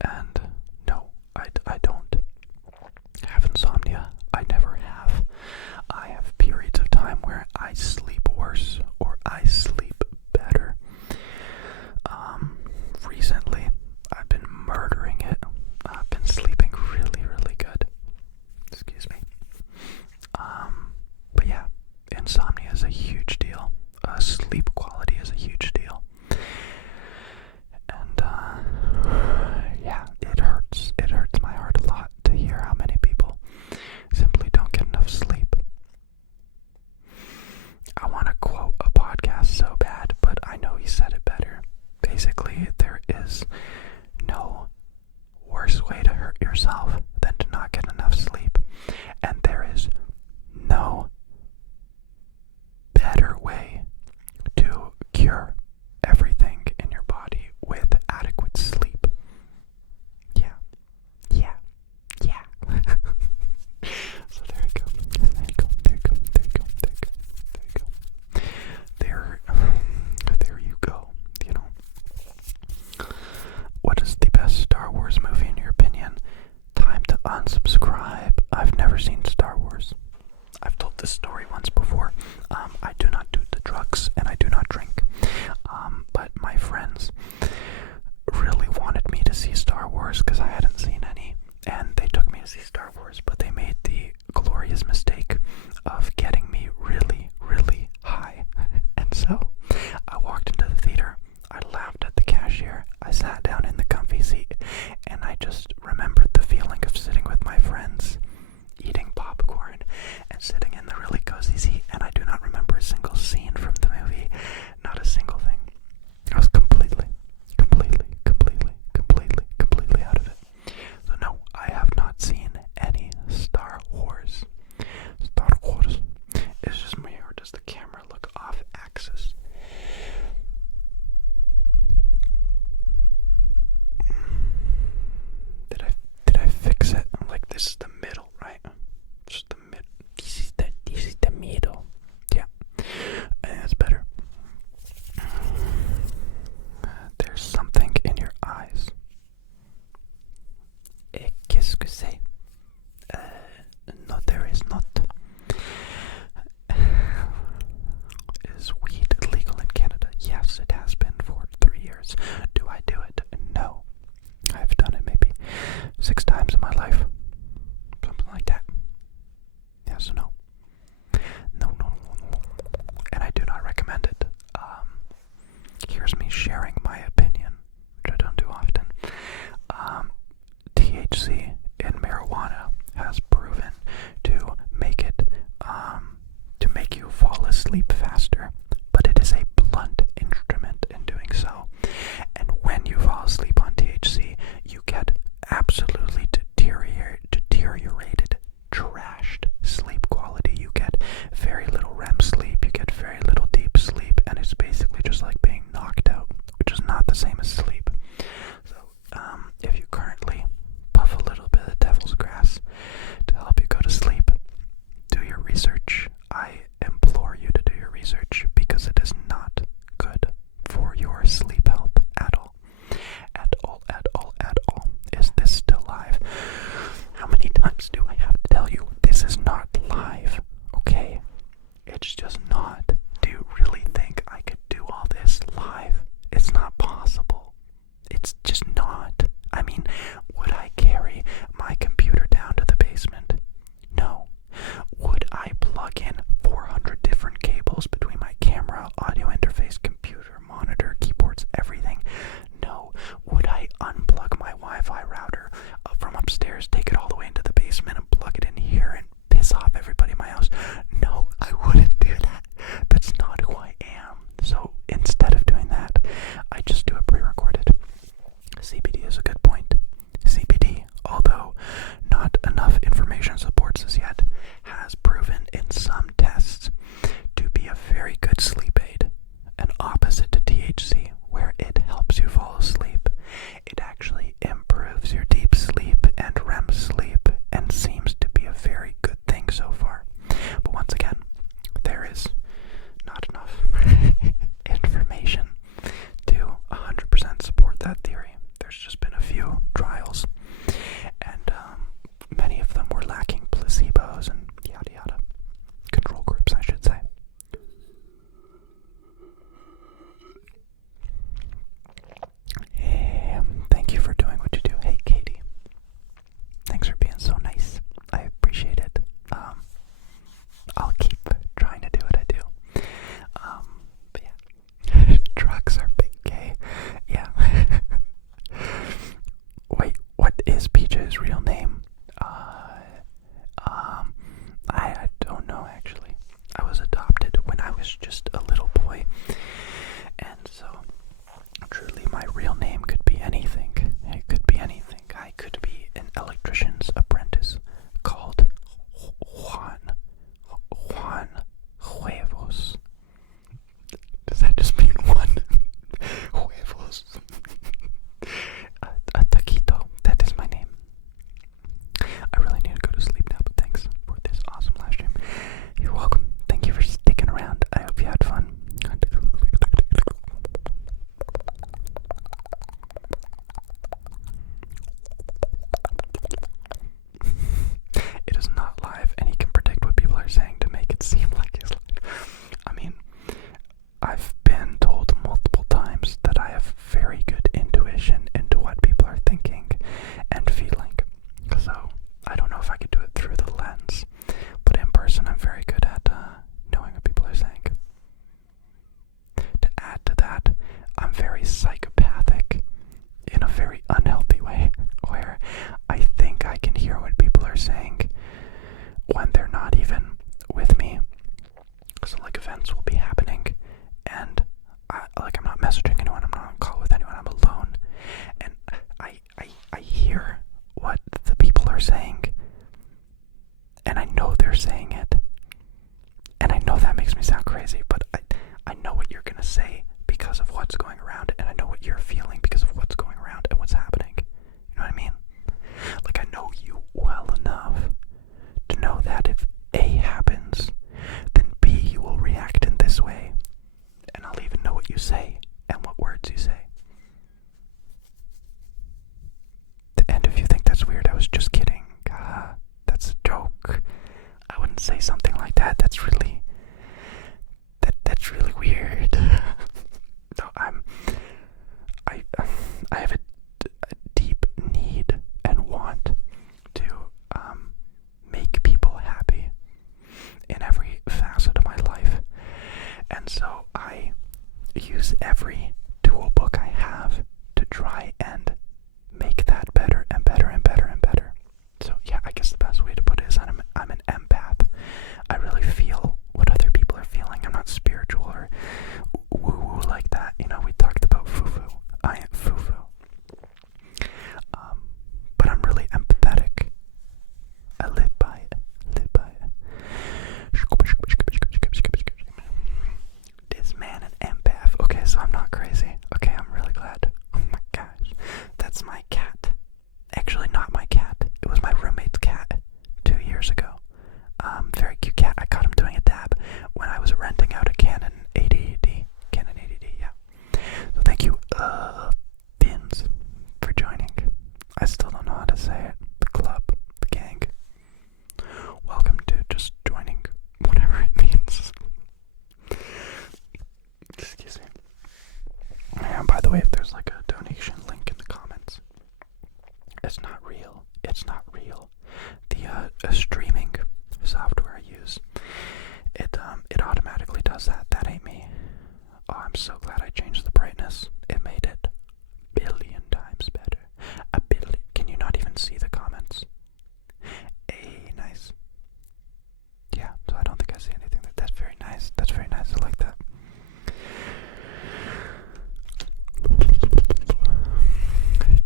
And no, I don't have insomnia. I never have. I have periods of time where I sleep worse or I sleep better. Recently, I've been murdering it. I've been sleeping really, really good. Excuse me. But yeah, insomnia is a huge deal. Sleep quality is a huge deal. And yeah, it hurts. It hurts my heart a lot to hear how many people simply don't get enough sleep. I want to quote a podcast so bad, but I know he said it better. Basically, there is no worse way to hurt yourself than to not get enough sleep. And there is no better way to cure everything in your body with adequate sleep. Yeah. So there you go. There you go. You know. What is the best Star Wars movie in your opinion? Time to unsubscribe. I've never seen Star Wars. I've told this story once before. I do not do the drugs and I do not drink. But my friends really wanted me to see Star Wars because I hadn't seen any. And they took me to see Star Wars, but they made the glorious mistake of getting me really, really high. And so I walked into the theater. I laughed at the cashier. I sat down in the comfy seat, and I just remembered the feeling of sitting with my sleep faster, but it is a blunt instrument in doing so. And when you fall asleep on THC, you get absolutely deteriorated, trashed sleep quality. You get very little REM sleep, you get very little deep sleep, and it's basically just like being knocked out, which is not the same as sleep. So, if you currently puff a little bit of devil's grass to help you go to sleep, do your research. I implore you to do your research, because it is not good for your sleep health at all. At all, at all, at all. Is this still live? How many times do I have to tell you this is not live? Okay? It's just not. Do you really think I could do all this live? It's not possible. It's just not. I mean, would I carry my computer down to the basement? No. Would I plug in 400 different cables between my camera, audio interface, computer, monitor, keyboards, everything? No. Would I unplug my Wi-Fi router from upstairs, take it all the way into the basement and plug it in here and piss off everybody in my house? No, I wouldn't do that. That's not who I am. So instead of doing that, I just do it pre-recorded. CBD is a good point. CBD, although not enough information supports this yet, has proven in some tests to be a very good sleep aid, an opposite to THC, where it helps you fall asleep. It actually improves your deep sleep and REM sleep, and seems to be a very good thing so far. But once again, there is not enough information to 100% support that theory. There's just been a few trials, and many of them were lacking placebos and yada yada. Control groups, I should say. Hey, thank you for doing what you do. Hey, Katie. Thanks for being so nice. I appreciate it. I'll keep trying to do what I do. But yeah. Drugs are big gay. Yeah. Wait, what is PJ's real name? I don't know, actually. I was adopted when I was just a little boy, and so truly my real name could be anything. It could be anything. I could be an electrician's apprentice called Juan Huevos. Does that just mean one? Huevos. A taquito. That is my name. I really need to go to sleep now, but thanks for this awesome live stream. You're welcome. Thank you for sticking around. I hope you had fun. It is not live, and he can predict what people are saying to make it seem like it's live. I mean, I've been told multiple times that I have very good intuition into what people are thinking and feeling. So, I don't know if I could do it through the lens, but in person I'm very good at knowing what people are saying. To add to that, I'm very psychopathic in a very unhealthy way, where I think I can hear what people are saying when they're not even with me. So like events will be happening, and I'm not messaging anyone, I'm not on call with anyone, I'm alone, and I hear what the people are saying, and I know they're saying it, and I know that makes me sound crazy, but I know what you're gonna say because of what's going around, and I know what you're feeling because of what's going around and what's happening. You know what I mean? Like, I know you well enough to know that if A happens, then B, you will react in this way, and I'll even know what you say and what words you say. And if you think that's weird, I was just kidding. That's a joke. I wouldn't say something like that. That's really weird. No, I have a deep need and want to make people happy in every facet of my life, and so I use every tool book I have to try and make that better and better and better and better. So yeah, I guess the best way to put it is I'm an empath. I really feel what other people are feeling. I'm not man, an empath. Okay, so I'm not crazy. Okay, I'm really glad. Oh my gosh. That's my cat. Actually, not my cat. It was my roommate's cat 2 years ago. Very cute cat. I caught him doing a dab when I was renting out a Canon 80D. Canon 80D, yeah. So thank you, Vince, for joining. I still don't know how to say it. The club, the gang. Welcome to just joining, whatever it means. Excuse me. And by the way, if there's like a donation link in the comments, it's not real. It's not real. The streaming software I use, it automatically does that. That ain't me. Oh, I'm so glad I changed the brightness. It made it a billion times better. A billion. Can you not even see the comments? Hey, nice. Yeah, so I don't think I see anything. That's very nice. That's very nice. I like that.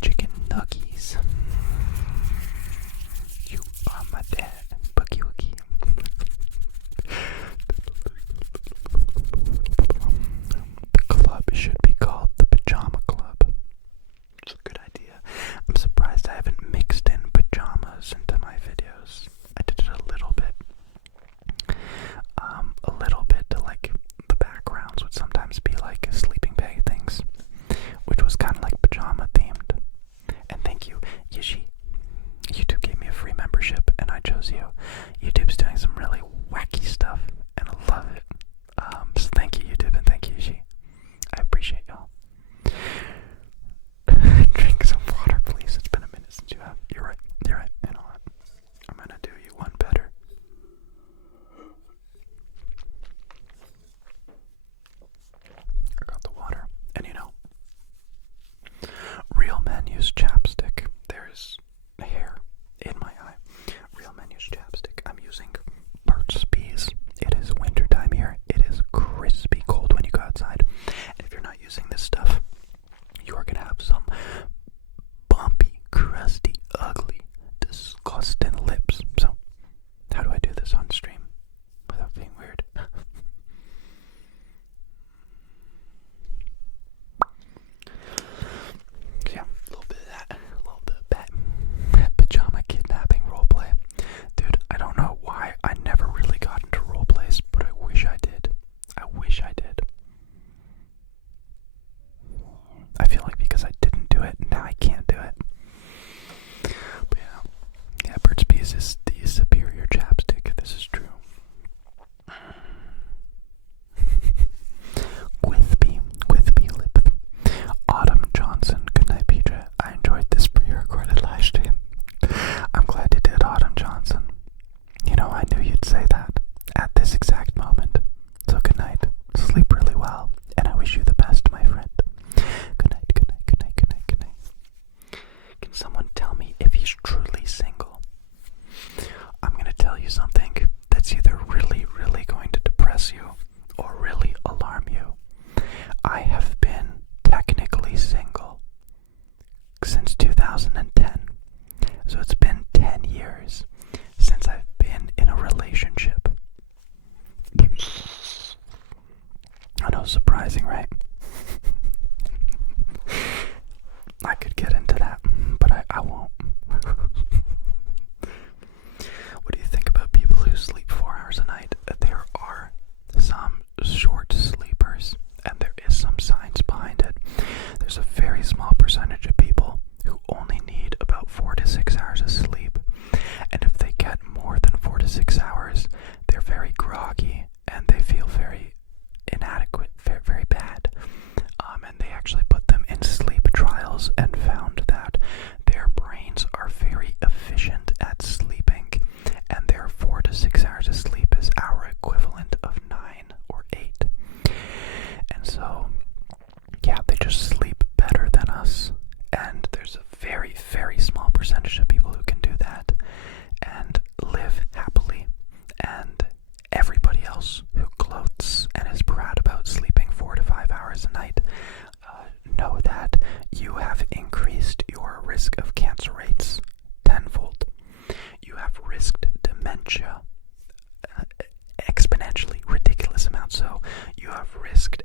Chicken nuggies. You are my dad. Boogie woogie. The club should be called the Pajama Club. It's a good idea. I'm surprised I haven't mixed in pajamas into my videos. I did it a little bit. To like the backgrounds would sometimes be like sleeping bag things, which was kind of like pajama themed. And thank you, Yishi. YouTube gave me a free membership and I chose you. YouTube's doing some really wacky stuff and I love it. So thank you, YouTube, and thank you, Yishi. I appreciate y'all. Drink some water, please. It's been a minute since you have. You're right. You're right. You know what? I'm gonna do you one better. I got the water. And you know, real men use chapstick. There's hair in my eye. Real men use chapstick. I'm using Burt's Bees. It is winter time here. It is crispy cold when you go outside. And if you're not using this stuff, you are gonna have some bumpy, crusty, ugly, disgusting lips. So, how do I do this on stream without being weird? Yeah, a little bit of that, a little bit of that pajama kidnapping roleplay. Dude, I don't know why I never really got into roleplays, but I wish I did. I wish I did. I feel like because I didn't do it, now I can't do it. But yeah, Burt's Bees is the superior chapstick. This is true. Quithby lip. Autumn Johnson. Good night, Petra. I enjoyed this pre-recorded live stream. I'm glad you did, Autumn Johnson. You know, I knew you'd say that at this exact moment. So good night. Sleep really well, and I wish you the best, my friend. Good night, good night, good night, good night, good night. Can someone tell me if he's truly single? I'm gonna tell you something that's either really, really going to depress you or really alarm you. I have been technically single since 2010. So it's been 10 years since I've been in a relationship. I know, surprising, right? I could get into that, but I won't. What do you think about people who sleep 4 hours a night? There are some short sleepers, and there is some science behind it. There's a very small percentage of people who only need about 4 to 6 hours of sleep, and if they get more than 4 to 6 hours, they're very groggy, and they feel very inadequate, very, very bad. And they actually put them in sleep trials and found that their brains are very efficient at sleeping, and their 4 to 6 hours of sleep is our equivalent of 9 or 8. And so, yeah, they just sleep better than us. And there's a very, very small percentage of people who can do that and live happily. And everybody else who gloats and is proud about sleeping 4 to 5 hours a night, know that you have increased your risk of cancer rates tenfold. You have risked dementia exponentially, ridiculous amounts. So you have risked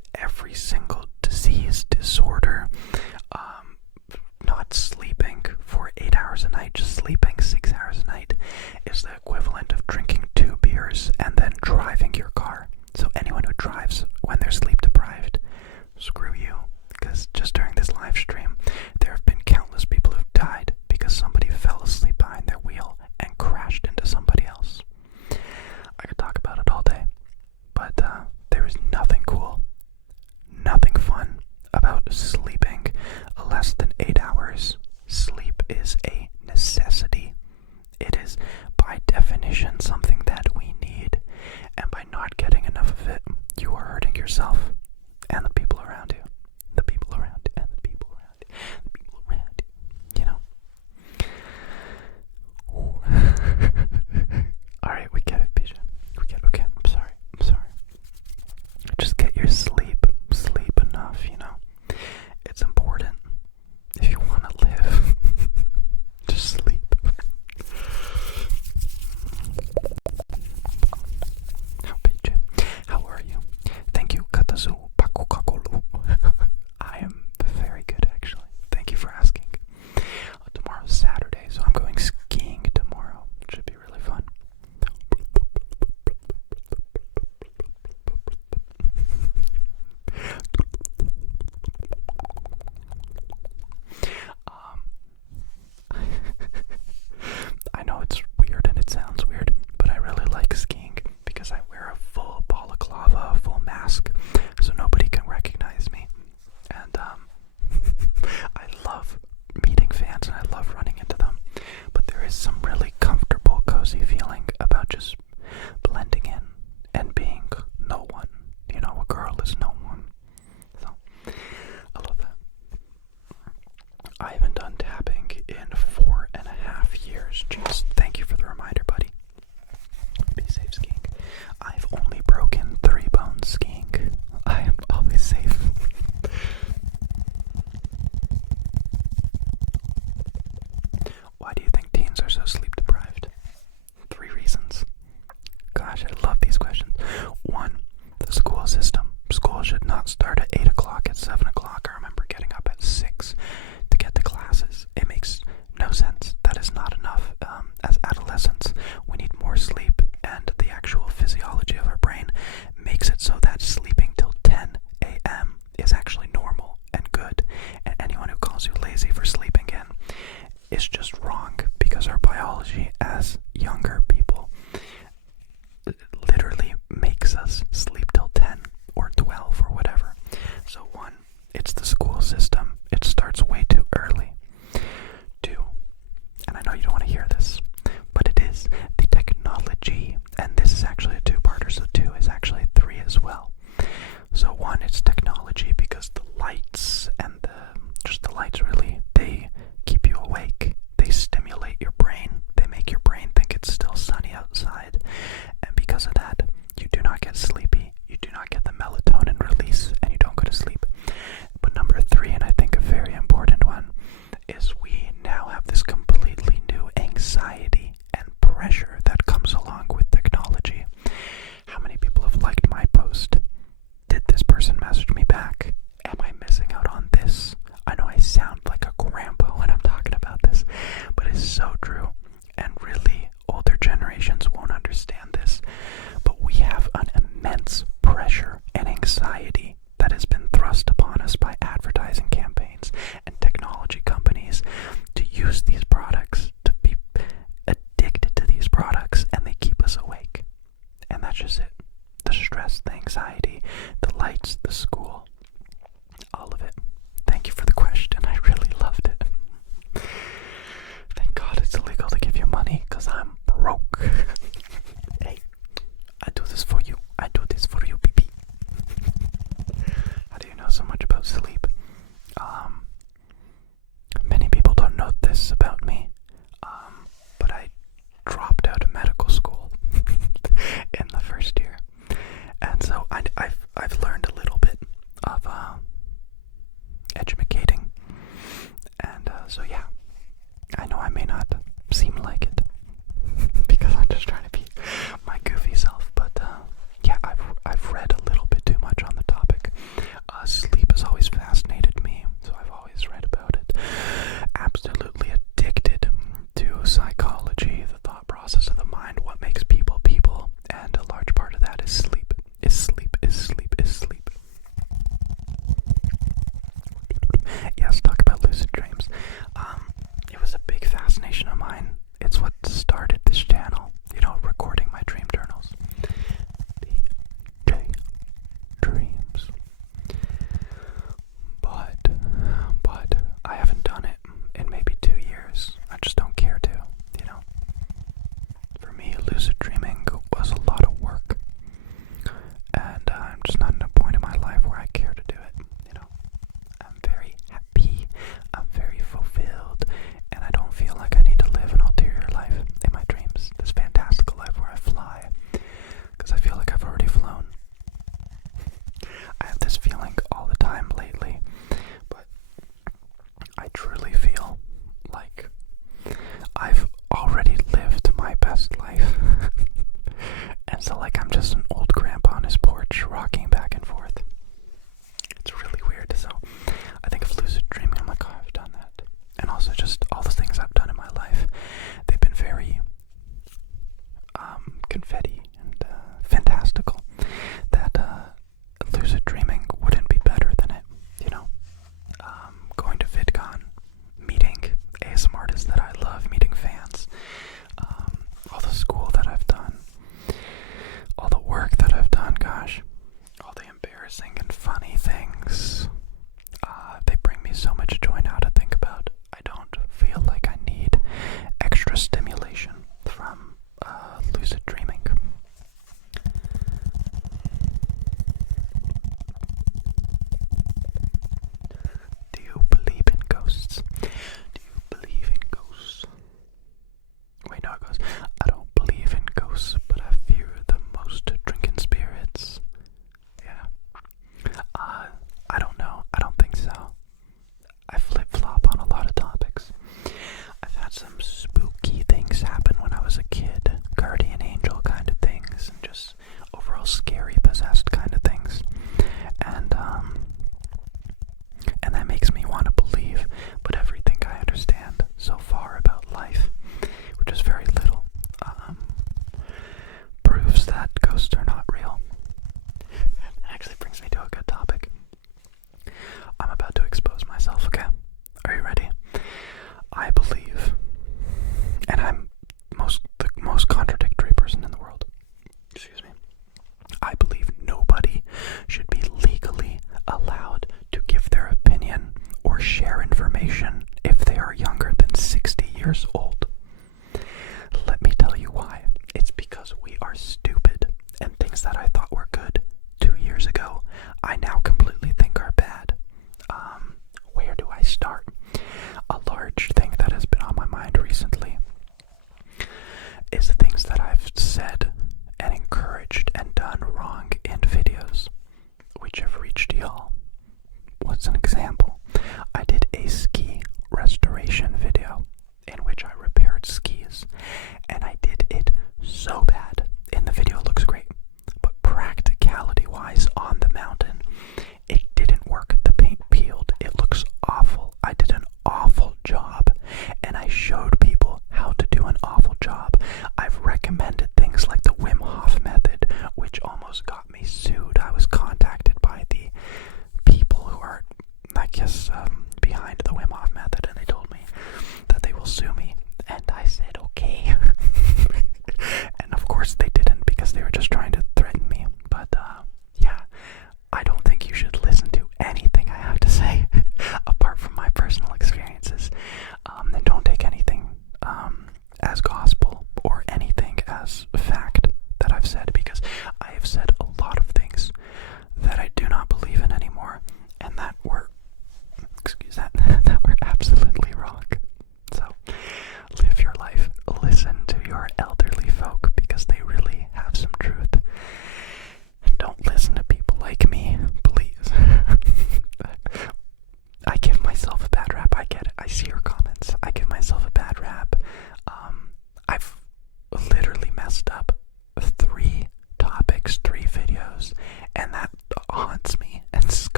is a necessity. It is, by definition, something that we need. And by not getting enough of it, you are hurting yourself and the people around you. The people around you and the people around you. The people around you. Alright, we get it, PJ. We get it. Okay, I'm sorry. Just get your sleep. Sleep enough, It's important. If you want to live, just sleep. How are you? Thank you, Katazu Pakukakolu. I am very good, actually. Thank you for asking. Tomorrow's Saturday, so I'm going skiing tomorrow. It should be really fun. I know it's weird and it sounds weird, but I really like skiing because I wear a full balaclava, a full mask, so nobody can recognize me. And I love meeting fans and I love running into them, but there is some really comfortable, cozy feeling about just blending in and being no one. A girl is no one. So I love that. I haven't done tapping in 4.5 years. Jeez, thank you for the reminder, buddy. Be safe skiing. I've only broken 3 bones skiing. I am always safe. Why do you think teens are so sleep deprived? 3 reasons. Gosh, I love these questions. 1, the school system. School should not start at 8 o'clock, at 7 o'clock. I remember getting up at 6 to get to classes. It makes no sense. That is not enough. As adolescents, we need more sleep, and the actual physiology of our brain makes it so that sleeping till 10 a.m. is actually normal and good. And anyone who calls you lazy for sleeping in is just wrong, because our biology as younger people literally makes us sleep till 10 or 12 or whatever. So 1, it's the school system. It starts way too early. 2, and I know you don't want to hear this, but it is the technology, and this is actually a 2-parter, so 2 is actually 3 as well. So 1, it's technology, because the lights and the lights really, they keep you awake. They stimulate your brain. They make your brain think it's still sunny outside. And because of that, you do not get sleepy. You do not get the melatonin release, and you don't go to sleep. But number 3, and I think a very important one, is we now have this completely new anxiety and pressure that comes along with technology. How many people have liked my post? Did this person message me back? Am I missing out on this? I know I sound like a grandpa when I'm talking about this, but it's so true. And really, older generations won't understand this, but we have an immense pressure and anxiety that has been thrust upon us by advertising campaigns and technology companies to use these products, to be addicted to these products, and they keep us awake. And that's just it. The stress, the anxiety, the lights, the school, all of it. Thank you for the question. I really loved it. Thank God it's illegal to give you money, because I'm broke. Hey, I do this for you. I do this for you, baby. time lately, but I truly feel like I've already lived my best life. And so like I'm just an old grandpa on his porch rocking back and forth. It's really weird. So I think of lucid dreaming, I'm like, oh, I've done that. And also just all the things I've done in my life, they've been very confetti and fantastical, that lucid dreaming wouldn't be better than it, you know? Going to VidCon, meeting ASM artists that I love, meeting fans, all the school that I've done, all the work that I've done, gosh, all the embarrassing and funny things, they bring me so much joy now to think about. I don't feel like I need extra stimulation from lucid dreaming. Do you believe in ghosts? Do you believe in ghosts? Wait, no, it goes, I don't believe in ghosts, but I fear the most drinking spirits. Yeah. I don't know. I don't think so. I flip-flop on a lot of topics. I've had some spooky things happen when I was a kid. Guardian angel kind of things, and just overall scary, possessed kind of things. And that makes me want to believe, but everything I understand so far about life, which is very little, proves that ghosts are not real. It actually brings me to a good topic. I'm about to expose myself, okay? Are you ready? I believe, and I'm the most contradictory person in the world. Excuse me. I believe nobody should be legally allowed to give their opinion or share information if they are younger than 60 years old. Let me tell you why. It's because we are stupid, and things that I thought were good 2 years ago, I now completely think are bad. Where do I start? A large thing that has been on my mind recently is the things that I've said and encouraged and done wrong in videos which have reached y'all. What's an example? I did a ski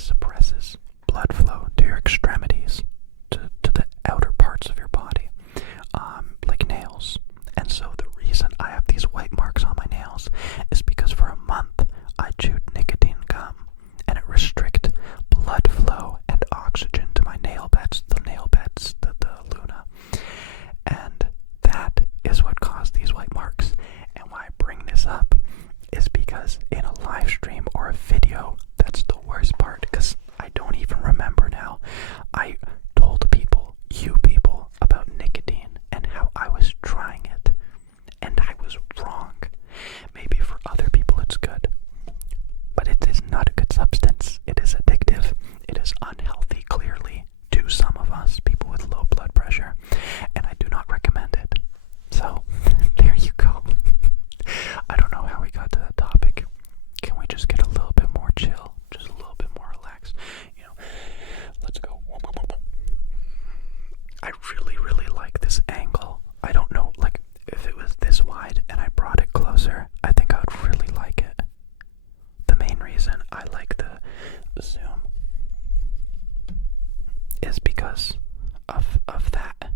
suppresses blood flow to your extremities, to the outer parts of your body, like nails. And so the reason I have these white marks on my nails is because for a month I chewed nicotine gum, and it restricted blood flow and oxygen to my nail beds, the luna. And that is what caused these white marks. And why I bring this up is because in a live stream or a video, that's the worst part, because I don't even remember now. I told people, you people, about nicotine and how I was trying it, and I was wrong. Maybe for other people it's good, but it is not a good substance. It is addictive. It is unhealthy, clearly, to some of us, people with low blood pressure, and I do not recommend it. So, there you go. I don't know how we got to that topic. Can we just get a little bit more chill? Just a little bit more relaxed? Let's go. I really, really like this angle. I don't know, like, if it was this wide and I brought it closer, I think I would really like it. The main reason I like the zoom is because of that.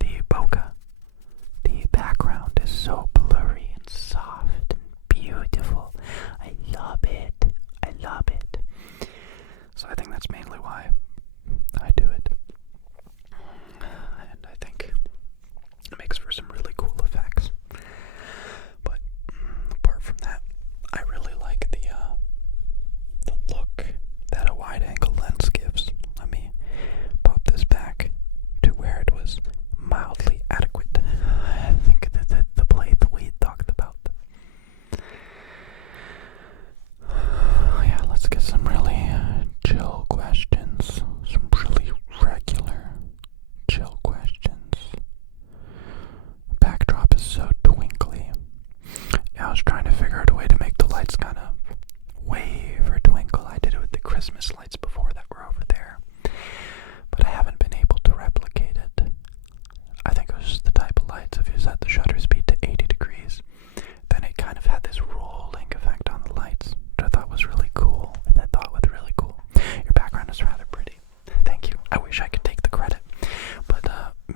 The bokeh. The background is so blurry and soft and beautiful. I love it. I love it. So I think that's mainly why I do it. And I think it makes for some really cool effects. But apart from that, I really like the look that a wide angle lens gives. Let me pop this back to where it was mildly adequate. I think that the blade that we talked about. Yeah, let's get some really chill questions. Some really regular chill questions. The backdrop is so twinkly. Yeah, I was trying to figure out a way to make the lights kind of wave or twinkle. I did it with the Christmas lights before that were over there, but I haven't been able to replicate it. I think it was just the type of lights. If you set the shutter speed to 80 degrees, then it kind of had this rolling effect on the lights, which I thought was really cool. Your background is rather pretty. Thank you. I wish I could take the credit, but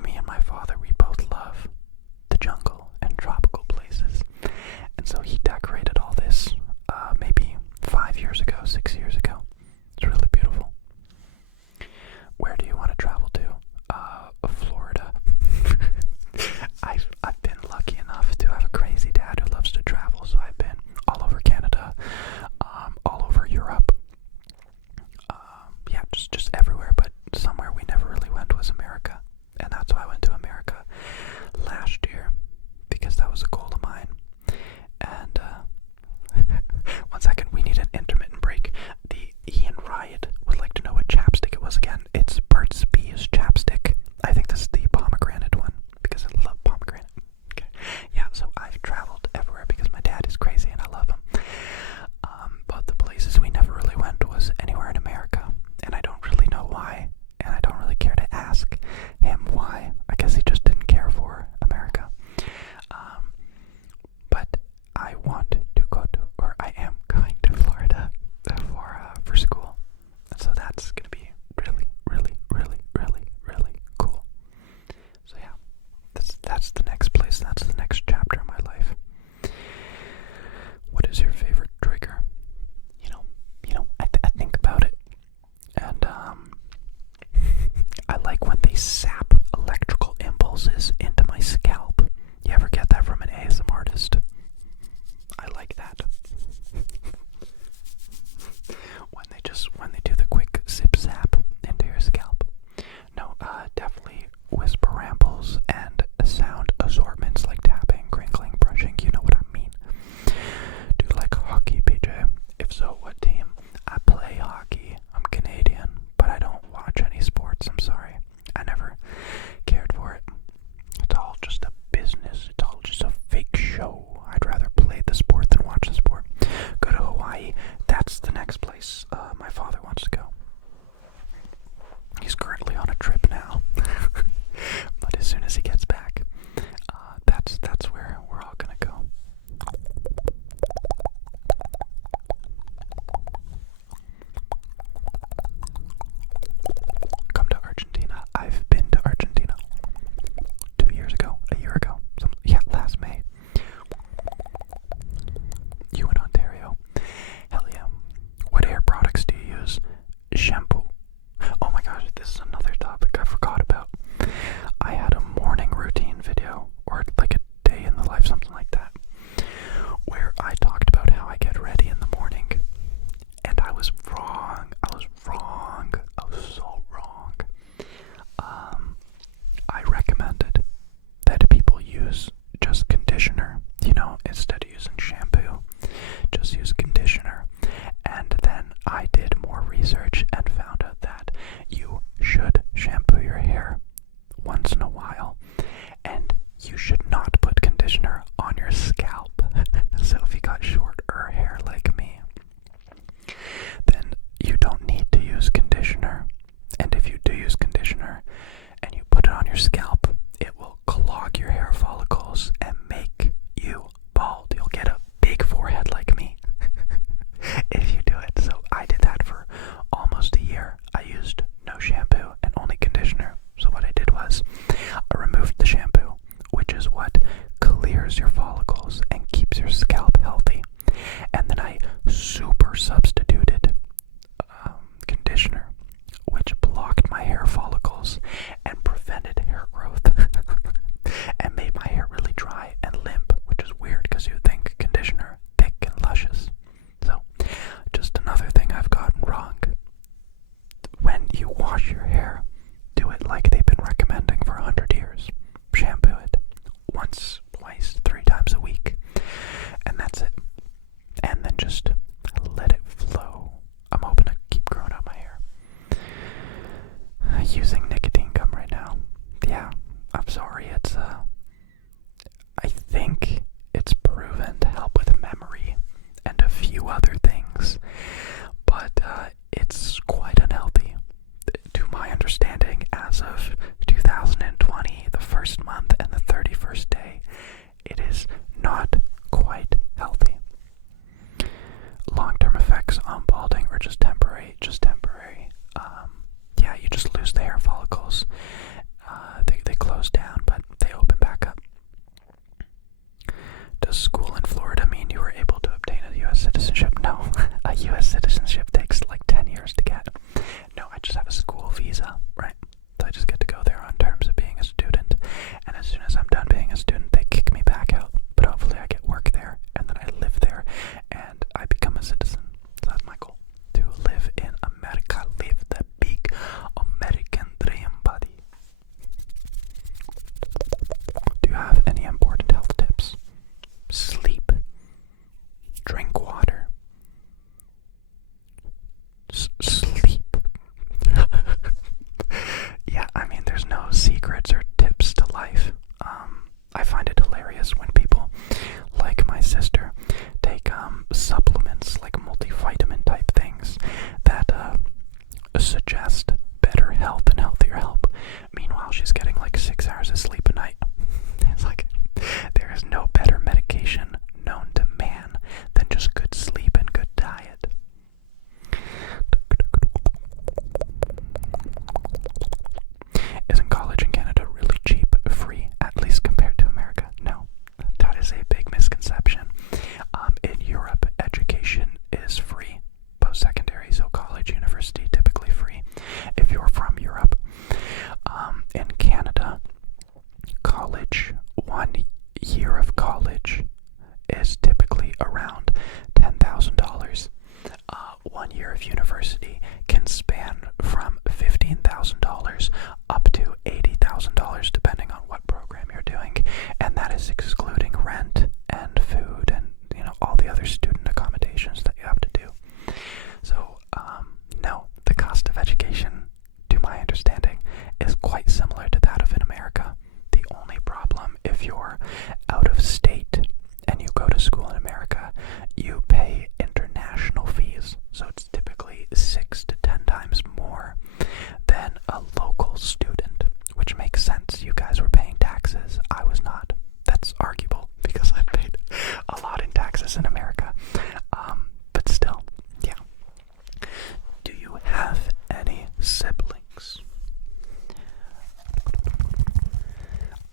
me and my father, we both love the jungle and tropical places, and so he decorated all this maybe 5 years ago, 6 years ago. It's really beautiful. Where do you want to travel to? Florida. I've been lucky enough to have a crazy dad who loves to travel, so I've been all over Canada, all over Europe. Yeah, just everywhere, but somewhere we never really went was America. And that's why I went to America last year, because that was a goal of mine. And 1 second, we need an intermittent break. The Ian Riot would like to know what chapstick it was again. It's Burt's Bees chapstick. I think this is the pomegranate one, because I love pomegranate. Okay. Yeah, so I've traveled everywhere because my dad is crazy and I love him. But the places we never really went was anywhere in America, and I don't really know why, and I don't really care to ask him why. I guess he just didn't care for America. But I want to go to, or I am going to Florida for school, and so that's gonna be really, really, really, really, really cool. So yeah, that's the next place. That's the next chapter of my life. What is your favorite trigger? I think about it, and I like when they sap electrical impulses into my scalp. You ever get that from an ASMR artist? I like that. when they do the quick zip zap into your scalp. No, definitely whisper rambles and sound assortments like tapping, crinkling, brushing. You know what I mean. Do you like hockey, PJ? If so, what team? I play hockey. I'm Canadian, but I don't watch any sports. I'm sorry. I never cared for it. It's all just a business. It's all just a fake show. I'd rather play the sport than watch the sport. Go to Hawaii. That's the next place my father wants to go. He's currently on a trip now. But as soon as he gets back, that's where we're all gonna go. things, but it's quite unhealthy. To my understanding, as of 2020, the first month and the 31st day, it is not quite healthy. Long-term effects on balding are just temporary. Yeah, you just lose the hair follicles. They close down, but they open back up. Does school in Florida mean you were able to obtain a U.S. citizenship? No, a U.S. citizenship takes like 10 years to get. No, I just have a school visa, right? So I just get to go there on terms of being a student. And as soon as I'm done being a student, they kick me back out. But hopefully I get work there, and then I live there, and I become a citizen. So that's my goal. To live in America, live the big American dream, buddy. Do you have any important health tips? Sleep. Drink water. Sleep. Yeah, I mean, there's no secrets or tips to life. I find it hilarious when people, like my sister, take supplements like multivitamin type things that suggest better health and healthier health. Meanwhile, she's getting like 6 hours of sleep a night. It's like, there is no better medication known to man than just good sleep and good diet. Isn't college in Canada really cheap, free, at least compared to America? No, that is a big misconception. In Europe, education is free, post-secondary, so college, university, typically free if you're from Europe. In Canada, college, 1 year of college is typically around $10,000. 1 year of university can span from $15,000 up to $80,000 depending on what program you're doing, and that is excluding rent and food and all the other student accommodations that you have to do. So no, the cost of education, to my understanding, is quite similar to that of in America. The only problem, if you're out of state and you go to school in America, you pay international fees. So it's typically 6 to 10 times more than a local student, which makes sense. You guys were paying taxes. I was not. That's arguable because I paid a lot in taxes in America. But still, yeah. Do you have any siblings?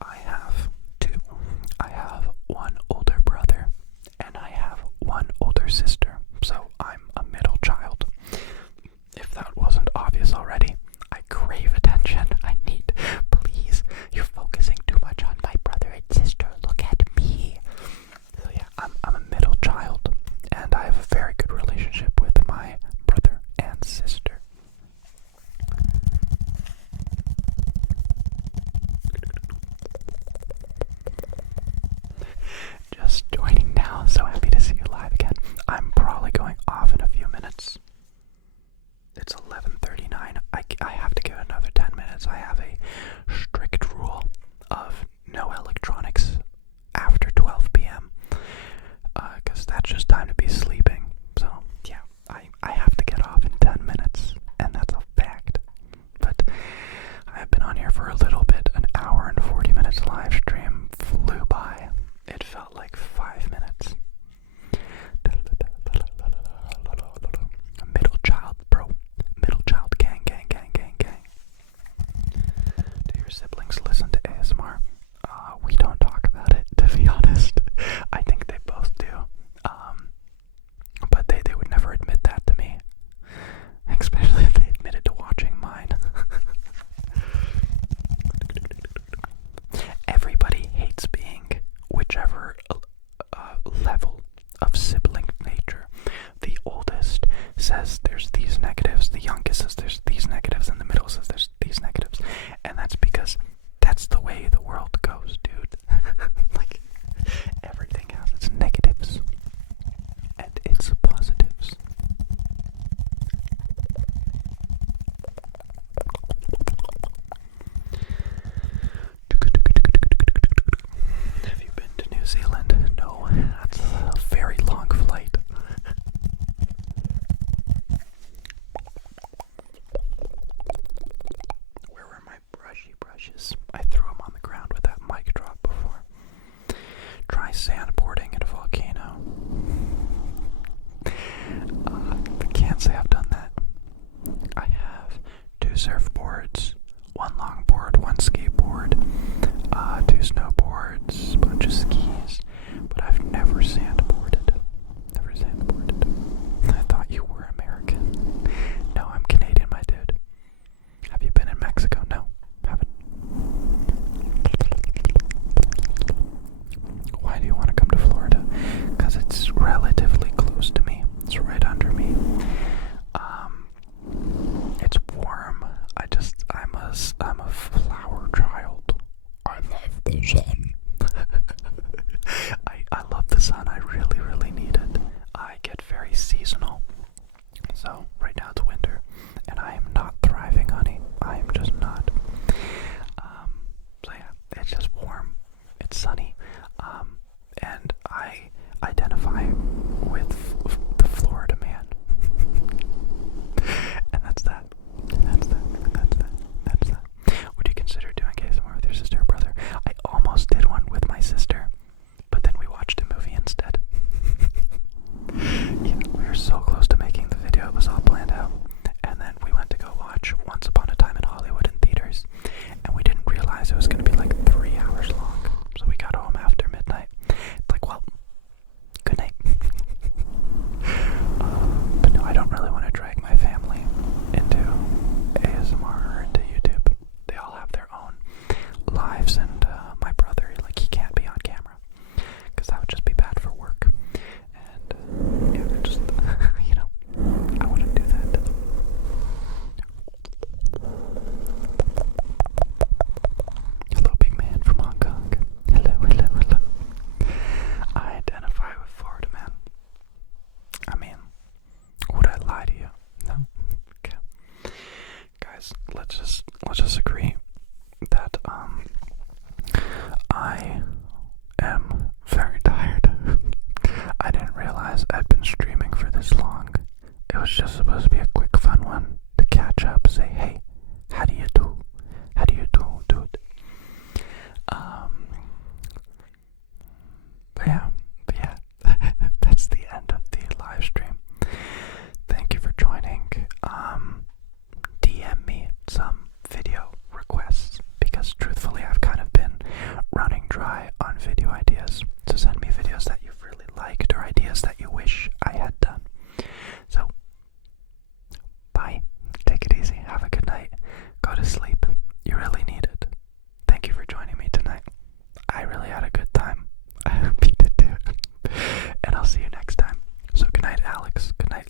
I have 2. I have 1 older brother and I have 1 older sister, so I'm a middle child. If that wasn't obvious already, I crave attention. Please, you're focusing too much on my brother and sister. Look at me. So yeah, I'm a middle child, and I have a very good relationship with my brother and sister. Just joining now, so happy to see you live again. I'm probably going off in a few minutes. It's 11:39. I have to give it another 10 minutes. I have a strict rule of no electronics after 12 p.m. Because that's just time to be sleeping. So yeah, I have to get off in 10 minutes, and that's a fact. But I've been on here for a little bit. An hour and 40 minutes live stream flew by. It felt like 5 minutes. Middle child, bro. Middle child, gang. Do your siblings listen to ASMR? We don't talk about it, to be honest. I think they both do. But they would never admit that to me. Especially if they admitted to watching mine. Everybody hates being whichever level of sibling nature. The oldest says there's these negatives, the youngest says there's these negatives, and the middle says there's these negatives. And that's because that's the way the world goes, dude. Like, everything has its negatives and its positives. Have you been to New Zealand? No, that's a very long flight. garages. I threw them on the ground with that mic drop before. Try sandboarding at a volcano. I can't say I've done that. I have 2 surfboards, 1 longboard, 1 skateboard, 2 snowboards, a bunch of skis, but I've never sandboarded. Never sandboarded. I thought you were American. No, I'm Canadian, my dude. Have you been in Mexico? No, haven't. Why do you want to come to Florida? Because it's relatively close to me. It's right under me. It's warm. I'm a flower child. I love the sun. I love the sun. I really, really need it. I get very seasonal. So right now it's winter, and I am not thriving, honey. I am just not. So yeah, it's just warm. It's sunny. And I identify with the Florida man. And that's that. That's that. Would you consider doing ASMR with your sister or brother? I almost did one with my sister, but then we watched a movie instead. Yeah, we were so close to making the video, it was all planned out. And then we went to go watch Once Upon a Time in Hollywood in theaters, and we didn't realize it was going to be like 3 hours long. So we got home after midnight. It's like, well, good night. But no, I don't really want to drag my family into ASMR or into YouTube. They all have their own lives, and my brother, like, he can't be on camera because that would just be bad for work. And yeah, just you know, I wouldn't do that. Hello, big man from Hong Kong. Hello. I identify with Florida man. I mean, would I lie to you? No. Okay. Guys, let's just agree that I am very tired. I didn't realize I'd been streaming for this long. It was just supposed to be a quick fun one to catch up, say, hey, how do you do? How do you do, dude? But yeah, that's the end of the live stream. Thank you for joining. DM me some video requests, because truthfully I've kind of been running dry on video ideas. So send me videos that you've really liked or ideas that you wish I had done. So, bye. Take it easy. Have a good night. Go to sleep. You really need it. Thank you for joining me tonight. I really had a good time. I hope you did too. And I'll see you next time. So good night, Alex. Good night,